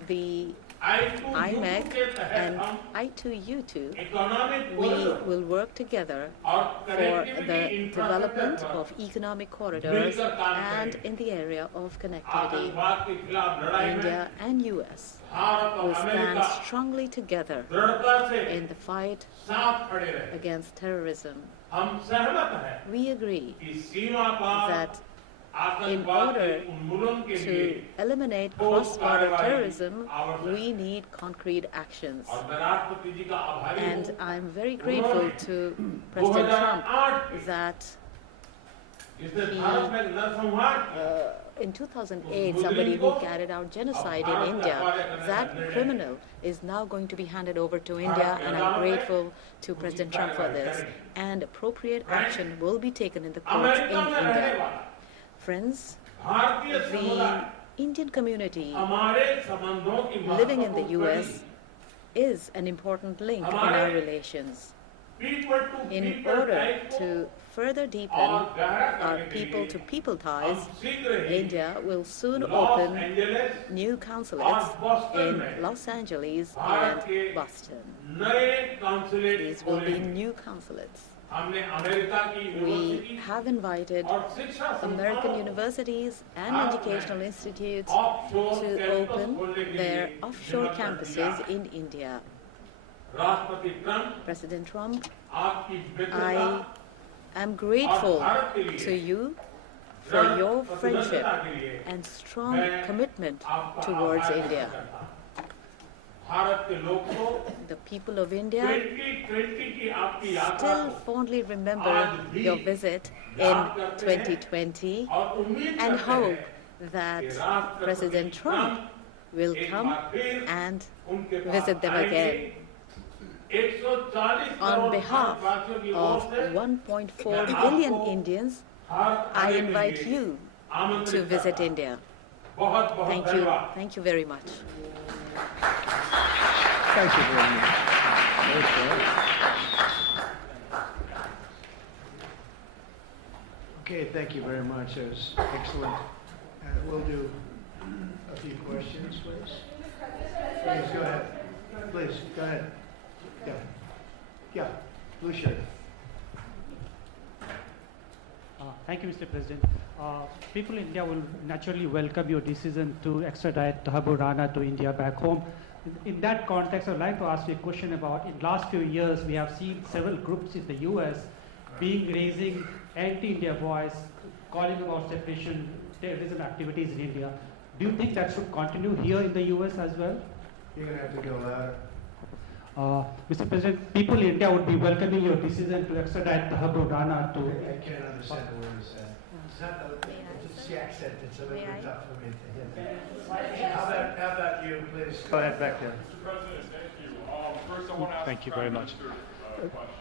the I2U IMEC के तहत and हम I2U2, economic we corridor will work together और for connectivity the infrastructure development पर of economic corridors मिलकर काम and करेंगे। in the area of connectivity. आतंकवाद के खिलाफ लड़ाई में India and US भारत और will stand America strongly together दृढ़ता से in the fight साथ खड़े रहे। against terrorism. हम सहमत हैं We agree कि सीमा पार that in आतंकवाद के order उन्मूलन के to लिए eliminate cross-border terrorism, we need concrete actions. और मैं राष्ट्रपति जी का आभारी And हूँ I'm very grateful to President Trump that जिसने भारत में नरसंहार in 2008, somebody who carried out genocide in India, that criminal is now going to be handed over to India, and I'm grateful to President Trump for this. And appropriate action will be taken in the courts in America में रहने India. वाला Friends, भारतीय the समुदाय Indian community हमारे संबंधों की living in the महत्वपूर्ण US is an important link in our relations. people to In people order type को to further deepen our people-to-people ties, शीघ्र ही India will soon loss open Angeles new consulates Boston in में Los Angeles Bharat and के Boston. नए consulate These will be खोलेंगे। new consulates. हमने America की We university have invited और शिक्षा American संस्थानों universities and educational institutes offshore to campus open खोलने के their लिए offshore निमंत्रण campuses दिया। in India. राष्ट्रपति ट्रंप President Trump, आपकी मित्रता I am grateful to you for your friendship and strong commitment towards India. The people of India still fondly remember your visit in 2020 and hope that President Trump will come and visit them again. On behalf of 1.4 billion Indians, I invite you to visit India. Thank you. Thank you very much. Thank you very much. Okay, thank you very much. That was excellent. We'll do a few questions, please. Please, go ahead. Please, go ahead. Yeah. Yeah, blue shirt. Thank you, Mr. President. People in India will naturally welcome your decision to extradite Thakur Rana to India back home. In that context, I'd like to ask you a question about, in the last few years, we have seen several groups in the U.S. raising anti-India voice, calling about separation, terrorism activities in India. Do you think that should continue here in the U.S. as well? You're going to have to go louder. Mr. President, people in India would be welcoming your decision to extradite Thakur Rana to... I can't understand the word you said. It's not the accent. It's a little bit tough for me to hear. How about you, please? Go ahead, back there. Mr. President, thank you. First, I want to ask thank you very much. a question.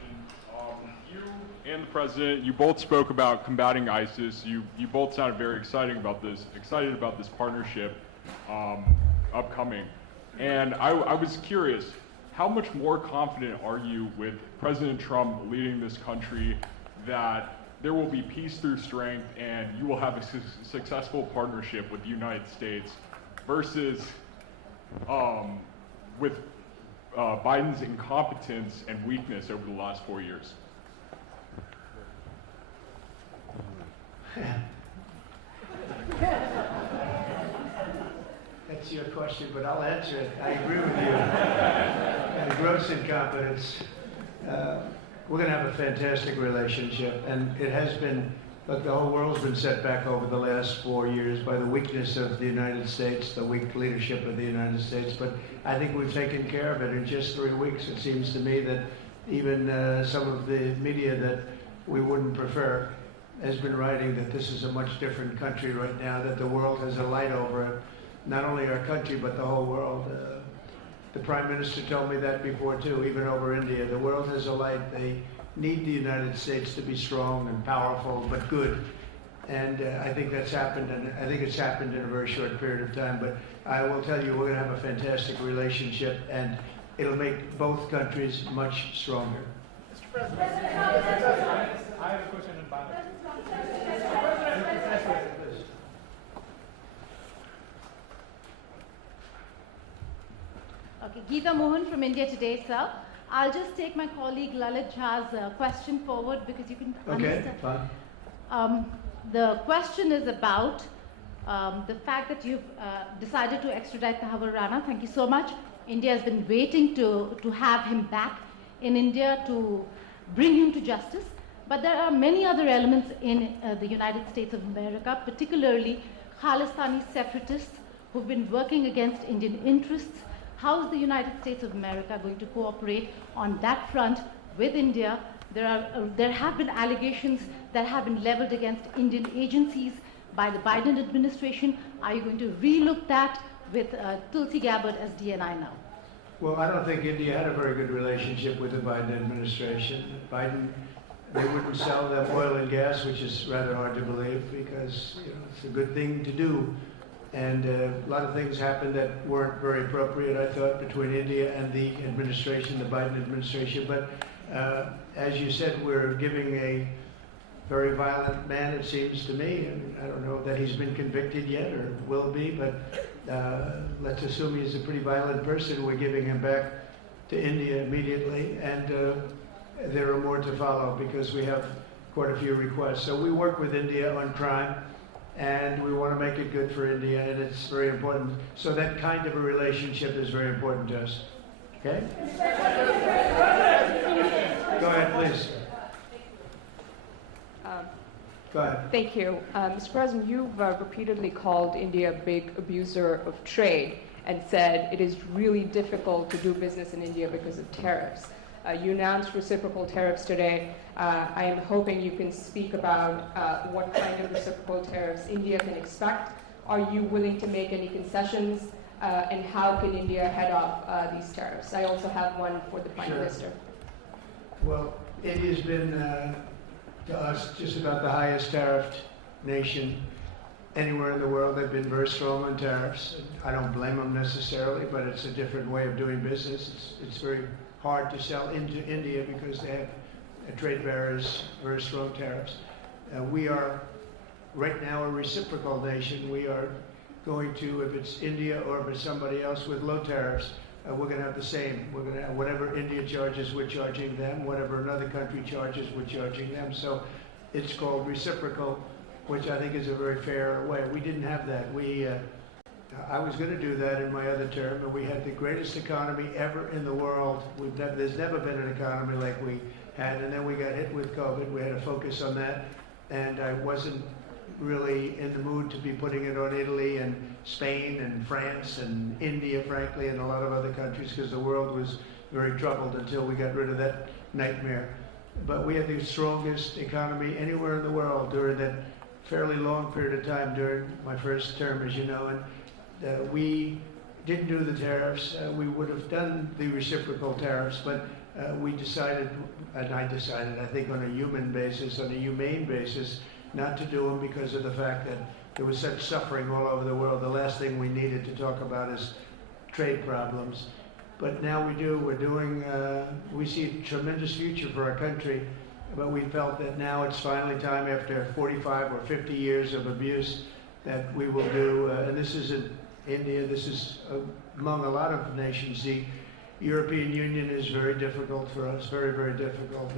You and the President, you both spoke about combating ISIS. You both sounded very excited about this partnership upcoming. And I was curious, how much more confident are you with President Trump leading this country that there will be peace through strength and you will have a successful partnership with the United States versus with Biden's incompetence and weakness over the last 4 years? That's your question, but I'll answer it. I agree with you. Gross incompetence. We're going to have a fantastic relationship, and it has been, look, the whole world's been set back over the last 4 years by the weakness of the United States, the weak leadership of the United States, but I think we've taken care of it in just 3 weeks. It seems to me that even some of the media that we wouldn't prefer has been writing that this is a much different country right now, that the world has a light over it. Not only our country, but the whole world. The Prime Minister told me that before, too, even over India. The world has a light. They need the United States to be strong and powerful, but good. And I think that's happened, and I think it's happened in a very short period of time. But I will tell you, we're going to have a fantastic relationship, and it'll make both countries much stronger. Mr. President, I have a question in Bangladesh. Okay, Geeta Mohan from India Today, sir. I'll just take my colleague Lalit Jha's question forward because you can understand. Okay, fine. The question is about the fact that you've decided to extradite Thakur Rana. Thank you so much. India has been waiting to have him back in India to bring him to justice. But there are many other elements in the United States of America, particularly Khalistani separatists who've been working against Indian interests. How is the United States of America going to cooperate on that front with India? There have been allegations that have been leveled against Indian agencies by the Biden administration. Are you going to relook that with Tulsi Gabbard as DNI now? Well, I don't think India had a very good relationship with the Biden administration. They wouldn't sell them oil and gas, which is rather hard to believe because it's a good thing to do. And a lot of things happened that weren't very appropriate, I thought, between India and the administration, the Biden administration. But as you said, we're giving a very violent man, it seems to me. And I don't know that he's been convicted yet or will be, but let's assume he's a pretty violent person. We're giving him back to India immediately. And there are more to follow because we have quite a few requests. So we work with India on crime. And we want to make it good for India, and it's very important. So that kind of a relationship is very important to us. Okay? Go ahead, please. Go ahead. Thank you. Mr. President, you've repeatedly called India a big abuser of trade. and said it is really difficult to do business in India because of tariffs. You announced reciprocal tariffs today. I am hoping you can speak about what kind of reciprocal tariffs India can expect. Are you willing to make any concessions? And how can India head off these tariffs? I also have one for the Prime Minister. Well, India's been, to us, just about the highest tariffed nation anywhere in the world. They've been very strong on tariffs. I don't blame them necessarily, but it's a different way of doing business. It's very hard to sell into India because they have trade barriers, very strong tariffs. We are right now a reciprocal nation. We are going to, if it's India or if it's somebody else with low tariffs, we're going to have the same. We're going to have whatever India charges, we're charging them. Whatever another country charges, we're charging them. So it's called reciprocal, which I think is a very fair way. We didn't have that. I was going to do that in my other term, and we had the greatest economy ever in the world. There's never been an economy like we had, and then we got hit with COVID. We had to focus on that, and I wasn't really in the mood to be putting it on Italy and Spain and France and India, frankly, and a lot of other countries, because the world was very troubled until we got rid of that nightmare. But we had the strongest economy anywhere in the world during that fairly long period of time during my first term, as you know, and we didn't do the tariffs. We would have done the reciprocal tariffs, but we decided, and I decided, I think on a human basis, on a humane basis, not to do them because of the fact that there was such suffering all over the world. The last thing we needed to talk about is trade problems. But now we do. We're doing, we see a tremendous future for our country, but we felt that now it's finally time, after 45 or 50 years of abuse, that we will do, and this isn't India, this is among a lot of nations. The European Union is very difficult for us, very, very difficult.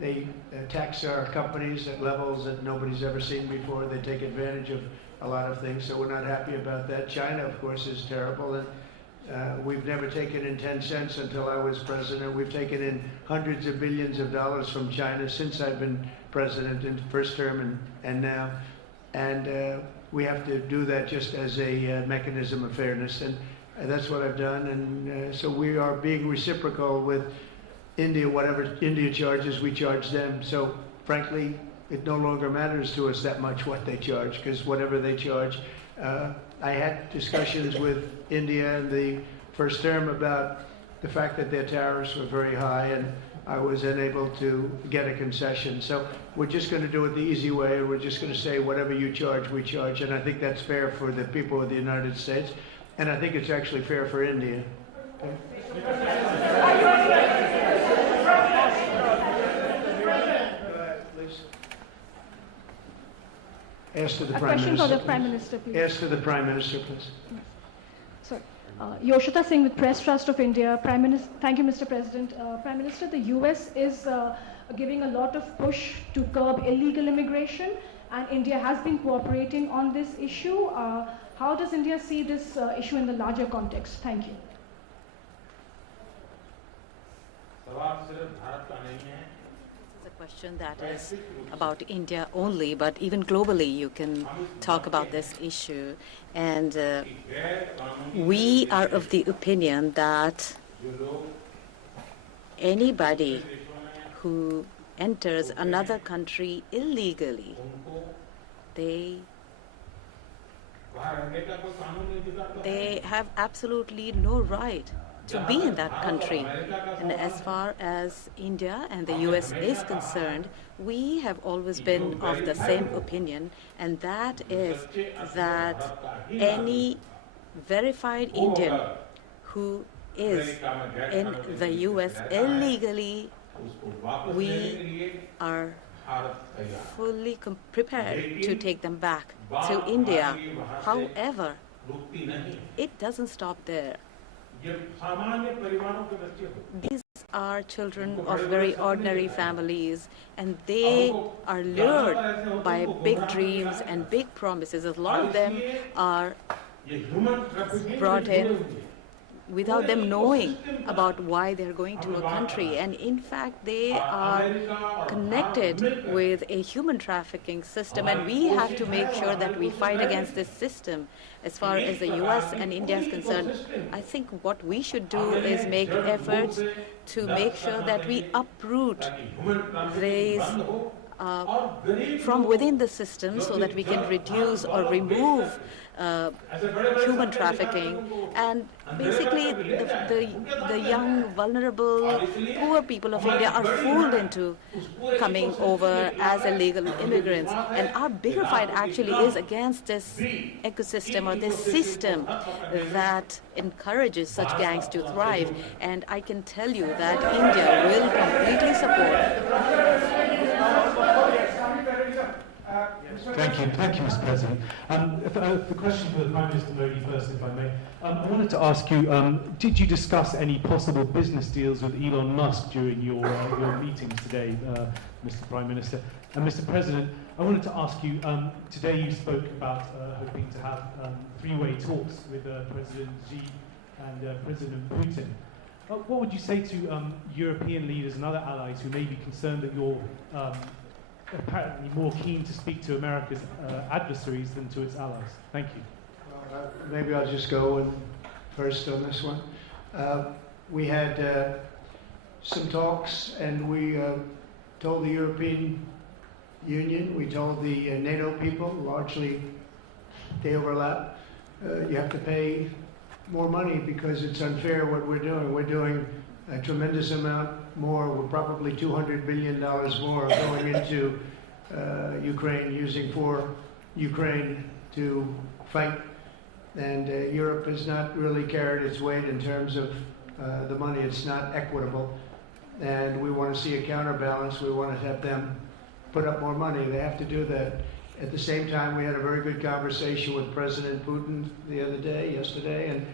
They tax our companies at levels that nobody's ever seen before. They take advantage of a lot of things, so we're not happy about that. China, of course, is terrible, and we've never taken in 10 cents until I was president. We've taken in hundreds of billions of dollars from China since I've been president in the first term and now. And we have to do that just as a mechanism of fairness, and that's what I've done. And so we are being reciprocal with India. Whatever India charges, we charge them. So frankly, it no longer matters to us that much what they charge, because whatever they charge, I had discussions with India in the first term about the fact that their tariffs were very high, and I was unable to get a concession. So we're just going to do it the easy way, and we're just going to say whatever you charge, we charge. And I think that's fair for the people of the United States, and I think it's actually fair for India. Okay? Ask to the Prime Minister. A question for the Prime Minister, please. Ask to the Prime Minister, please. Sorry. Yoshita Singh with Press Trust of India. Prime Minister, thank you, Mr. President. Prime Minister, the US is giving a lot of push to curb illegal immigration, and India has been cooperating on this issue. How does India see this issue in the larger context? Thank you. This is a question that is about India only, but even globally you can talk about this issue. And we are of the opinion that anybody who enters another country illegally, they have absolutely no right to be in that country. And as far as India and the US is concerned, we have always been of the same opinion, and that is that any verified Indian who is in the US illegally, we are fully prepared to take them back to India. However, it doesn't stop there. These are children of very ordinary families, and they are lured by big dreams and big promises. A lot of them are brought in without them knowing about why they're going to a country. And in fact, they are connected with a human trafficking system, and we have to make sure that we fight against this system. As far as the US and India is concerned, I think what we should do is make efforts to make sure that we uproot these from within the system so that we can reduce or remove human trafficking, and basically the young, vulnerable, poor people of India are fooled into coming over as illegal immigrants. And our bigger fight actually is against this ecosystem or this system that encourages such gangs to thrive. And I can tell you that India will completely support. Thank you, Mr. President. The question for the Prime Minister Modi first, if I may. I wanted to ask you, did you discuss any possible business deals with Elon Musk during your meetings today, Mr. Prime Minister? And Mr. President, I wanted to ask you, today you spoke about hoping to have three-way talks with President Xi and President Putin. What would you say to European leaders and other allies who may be concerned that you're apparently more keen to speak to America's adversaries than to its allies? Thank you. Maybe I'll just go first on this one. We had some talks, and we told the European Union, we told the NATO people, largely they overlap, you have to pay more money because it's unfair what we're doing. We're doing a tremendous amount more. We're probably $200 billion more going into Ukraine, using for Ukraine to fight. And Europe has not really carried its weight in terms of the money. It's not equitable. And we want to see a counterbalance. We want to have them put up more money. They have to do that. At the same time, we had a very good conversation with President Putin yesterday, and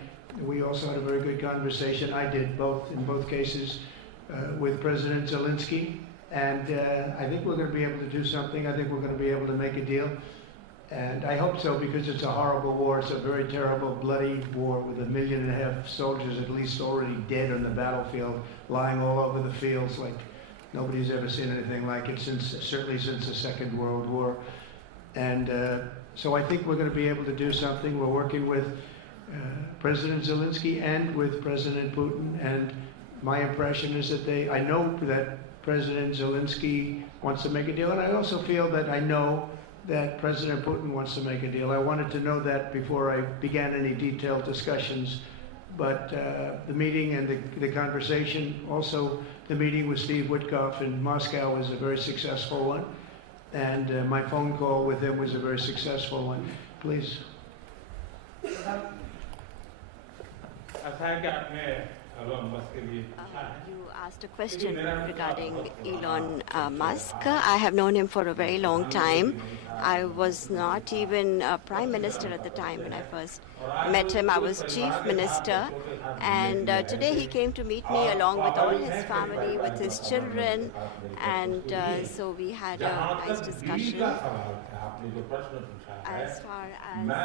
we also had a very good conversation. I did in both cases, with President Zelensky. And I think we're going to be able to do something. I think we're going to be able to make a deal. And I hope so, because it's a horrible war. It's a very terrible, bloody war with 1.5 million soldiers at least already dead on the battlefield, lying all over the fields like nobody's ever seen anything like it, certainly since the Second World War. And so I think we're going to be able to do something. We're working with President Zelensky and with President Putin. And my impression is that I know that President Zelensky wants to make a deal, and I also feel that I know that President Putin wants to make a deal. I wanted to know that before I began any detailed discussions. But the meeting and the conversation, also the meeting with Steve Witkoff in Moscow, was a very successful one. And my phone call with him was a very successful one. Please. You asked a question regarding Elon Musk. I have known him for a very long time. I was not even a prime minister at the time when I first met him. I was chief minister. And today he came to meet me along with all his family, with his children. And so we had a nice discussion. As far as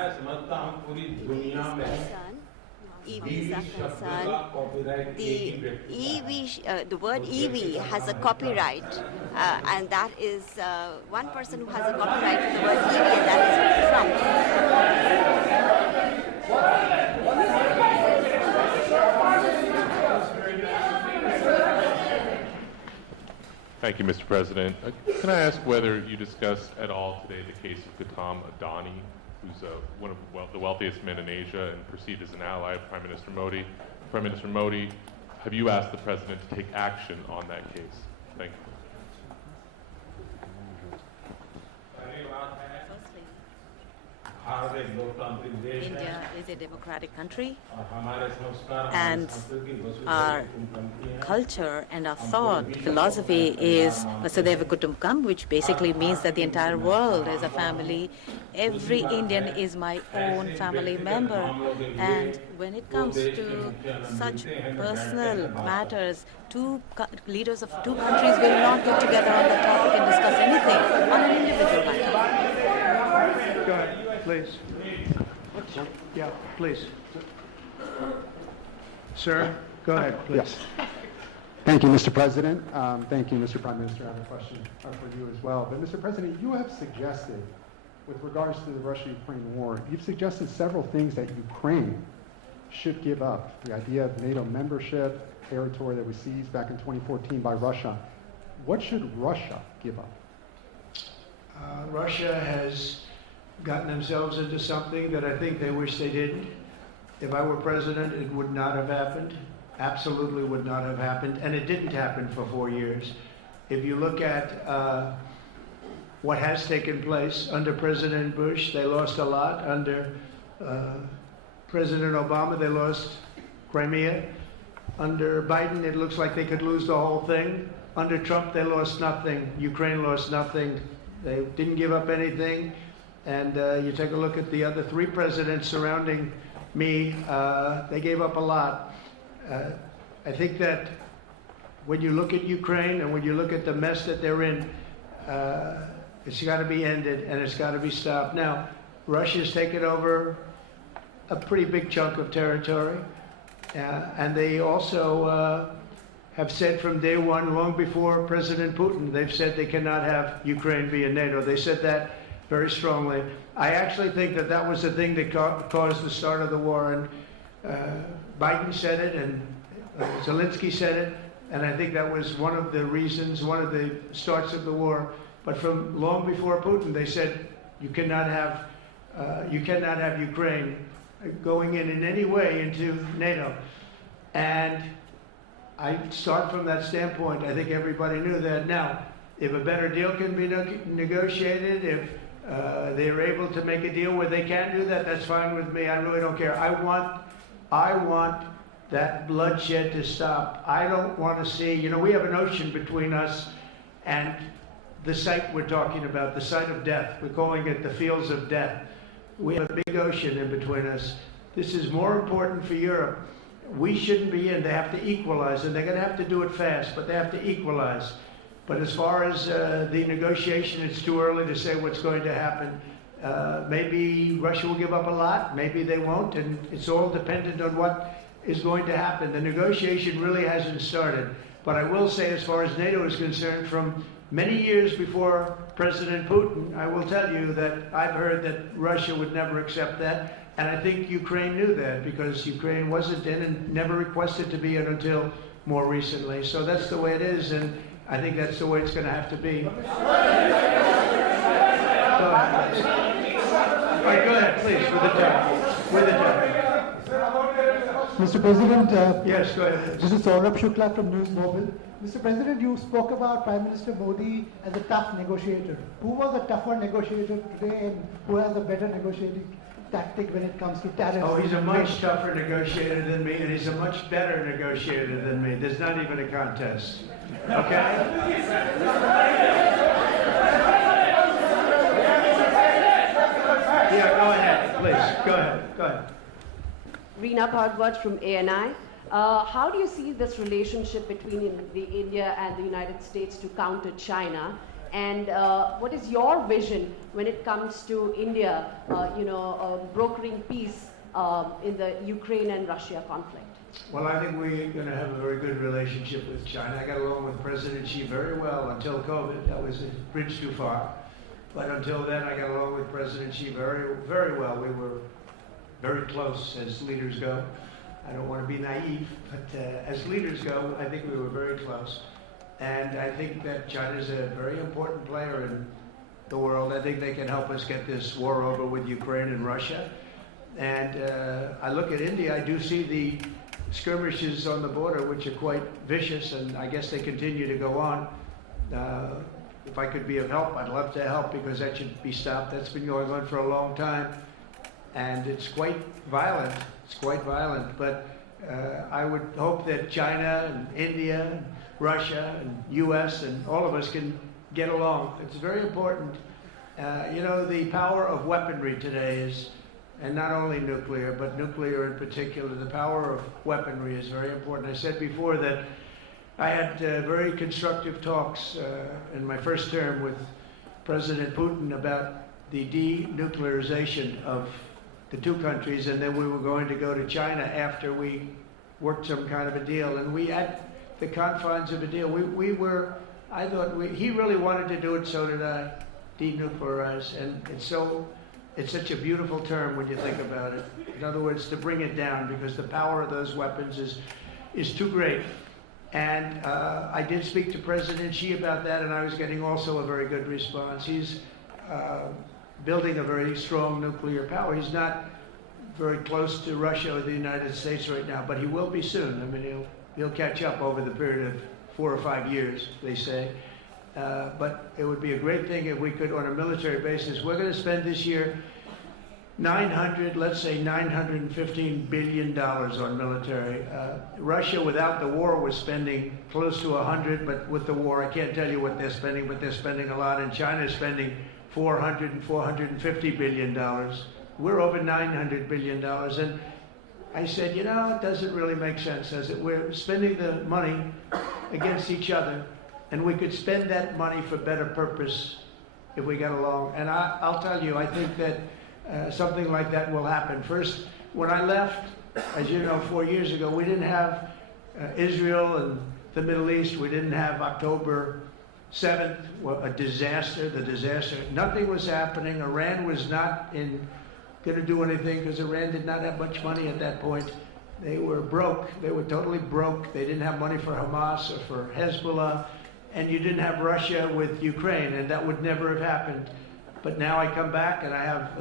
EVs are concerned, the word EV has a copyright, and that is one person who has a copyright for the word EV, and that is Trump. Thank you, Mr. President. Can I ask whether you discussed at all today the case of Gautam Adani, who's one of the wealthiest men in Asia and perceived as an ally of Prime Minister Modi. Prime Minister Modi, have you asked the President to take action on that case? Thank you. India is a democratic country, and our culture and our thought philosophy is Vasudhaiva Kutumbakam, which basically means that the entire world is a family. Every Indian is my own family member. And when it comes to such personal matters, leaders of two countries will not get together on the topic and discuss anything on an individual matter. Go ahead, please. Yeah, please. Sir, go ahead, please. Yes. Thank you, Mr. President. Thank you, Mr. Prime Minister. I have a question for you as well. But, Mr. President, you have suggested, with regards to the Russia-Ukraine war, you've suggested several things that Ukraine should give up. The idea of NATO membership, territory that was seized back in 2014 by Russia. What should Russia give up? Russia has gotten themselves into something that I think they wish they didn't. If I were president, it would not have happened. Absolutely would not have happened. And it didn't happen for 4 years. If you look at what has taken place under President Bush, they lost a lot. Under President Obama, they lost Crimea. Under Biden, it looks like they could lose the whole thing. Under Trump, they lost nothing. Ukraine lost nothing. They didn't give up anything. And you take a look at the other 3 presidents surrounding me, they gave up a lot. I think that when you look at Ukraine and when you look at the mess that they're in, it's got to be ended and it's got to be stopped. Now, Russia's taken over a pretty big chunk of territory, and they also have said from day one, long before President Putin, they've said they cannot have Ukraine be in NATO. They said that very strongly. I actually think that that was the thing that caused the start of the war, and Biden said it, and Zelensky said it, and I think that was one of the reasons, one of the starts of the war. But from long before Putin, they said you cannot have Ukraine going in any way into NATO. And I start from that standpoint. I think everybody knew that. Now, if a better deal can be negotiated, if they're able to make a deal where they can do that, that's fine with me. I really don't care. I want that bloodshed to stop. I don't want to see, we have an ocean between us and the site we're talking about, the site of death. We're calling it the fields of death. We have a big ocean in between us. This is more important for Europe. We shouldn't be in. They have to equalize, and they're going to have to do it fast, but they have to equalize. But as far as the negotiation, it's too early to say what's going to happen. Maybe Russia will give up a lot, maybe they won't, and it's all dependent on what is going to happen. The negotiation really hasn't started. But I will say, as far as NATO is concerned, from many years before President Putin, I will tell you that I've heard that Russia would never accept that. And I think Ukraine knew that, because Ukraine wasn't in and never requested to be in until more recently. So that's the way it is, and I think that's the way it's going to have to be. All right, go ahead, please, with the time. With the time. Mr. President, yes, go ahead. This is Saurabh Shukla from News Mobile. Mr. President, you spoke about Prime Minister Modi as a tough negotiator. Who was a tougher negotiator today, and who has a better negotiating tactic when it comes to tariffs? Oh, he's a much tougher negotiator than me, and he's a much better negotiator than me. There's not even a contest. Okay? Yeah, go ahead, please. Go ahead. Go ahead. Reena Bhagwat from ANI. How do you see this relationship between India and the United States to counter China? And what is your vision when it comes to India, brokering peace in the Ukraine and Russia conflict? Well, I think we're going to have a very good relationship with China. I got along with President Xi very well until COVID. That was a bridge too far. But until then, I got along with President Xi very, very well. We were very close as leaders go. I don't want to be naive, but as leaders go, I think we were very close. And I think that China is a very important player in the world. I think they can help us get this war over with Ukraine and Russia. And I look at India, I do see the skirmishes on the border, which are quite vicious, and I guess they continue to go on. If I could be of help, I'd love to help, because that should be stopped. That's been going on for a long time. And it's quite violent. It's quite violent. But I would hope that China and India and Russia and U.S. and all of us can get along. It's very important. The power of weaponry today is, and not only nuclear, but nuclear in particular, the power of weaponry is very important. I said before that I had very constructive talks in my first term with President Putin about the denuclearization of the two countries, and then we were going to go to China after we worked some kind of a deal. And we had the confines of a deal. I thought he really wanted to do it, so did I, denuclearize. And it's such a beautiful term when you think about it. In other words, to bring it down, because the power of those weapons is too great. And I did speak to President Xi about that, and I was getting also a very good response. He's building a very strong nuclear power. He's not very close to Russia or the United States right now, but he will be soon. I mean, he'll catch up over the period of 4 or 5 years, they say. But it would be a great thing if we could, on a military basis. We're going to spend this year $915 billion on military. Russia, without the war, was spending close to 100, but with the war, I can't tell you what they're spending, but they're spending a lot. And China is spending $400 and $450 billion. We're over $900 billion. And I said, it doesn't really make sense, does it? We're spending the money against each other, and we could spend that money for better purpose if we got along. And I'll tell you, I think that something like that will happen. First, when I left, as you know, 4 years ago, we didn't have Israel and the Middle East. We didn't have October 7th, a disaster, the disaster. Nothing was happening. Iran was not going to do anything because Iran did not have much money at that point. They were broke. They were totally broke. They didn't have money for Hamas or for Hezbollah. And you didn't have Russia with Ukraine, and that would never have happened. But now I come back and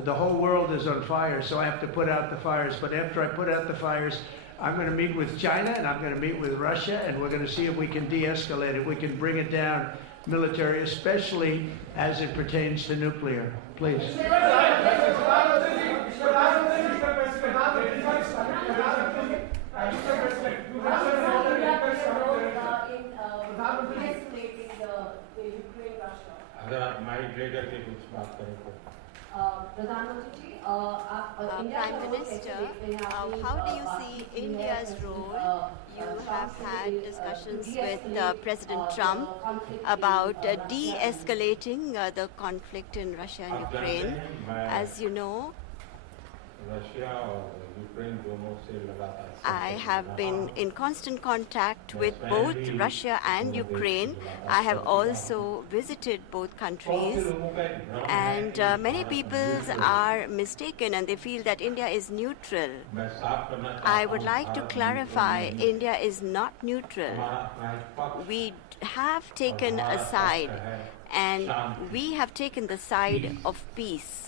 the whole world is on fire, so I have to put out the fires. But after I put out the fires, I'm going to meet with China and I'm going to meet with Russia, and we're going to see if we can de-escalate it. We can bring it down military, especially as it pertains to nuclear. Please. Prime Minister, how do you see India's role? You have had discussions with President Trump about de-escalating the conflict in Russia and Ukraine. As you know, I have been in constant contact with both Russia and Ukraine. I have also visited both countries, and many people are mistaken and they feel that India is neutral. I would like to clarify, India is not neutral. We have taken a side, and we have taken the side of peace.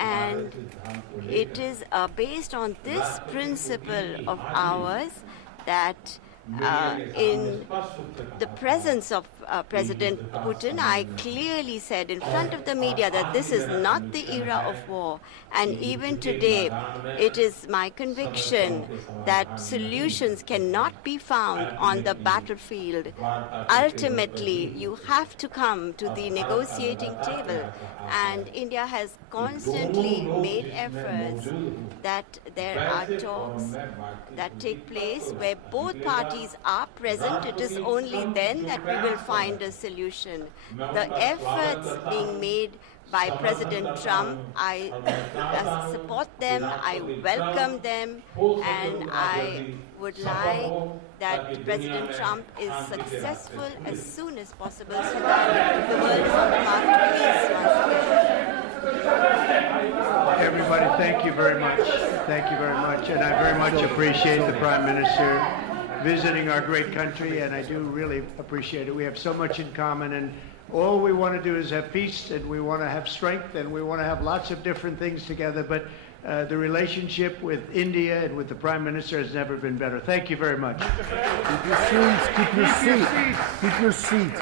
And it is based on this principle of ours that in the presence of President Putin, I clearly said in front of the media that this is not the era of war. And even today, it is my conviction that solutions cannot be found on the battlefield. Ultimately, you have to come to the negotiating table. And India has constantly made efforts that there are talks that take place where both parties are present. It is only then that we will find a solution. The efforts being made by President Trump, I support them, I welcome them, and I would like that President Trump is successful as soon as possible so that the world is on the path to peace once again. Everybody, thank you very much. Thank you very much. And I very much appreciate the Prime Minister visiting our great country, and I do really appreciate it. We have so much in common, and all we want to do is have peace, and we want to have strength, and we want to have lots of different things together, but the relationship with India and with the Prime Minister has never been better. Thank you very much. Keep your seats. Keep your seat. Keep your seat.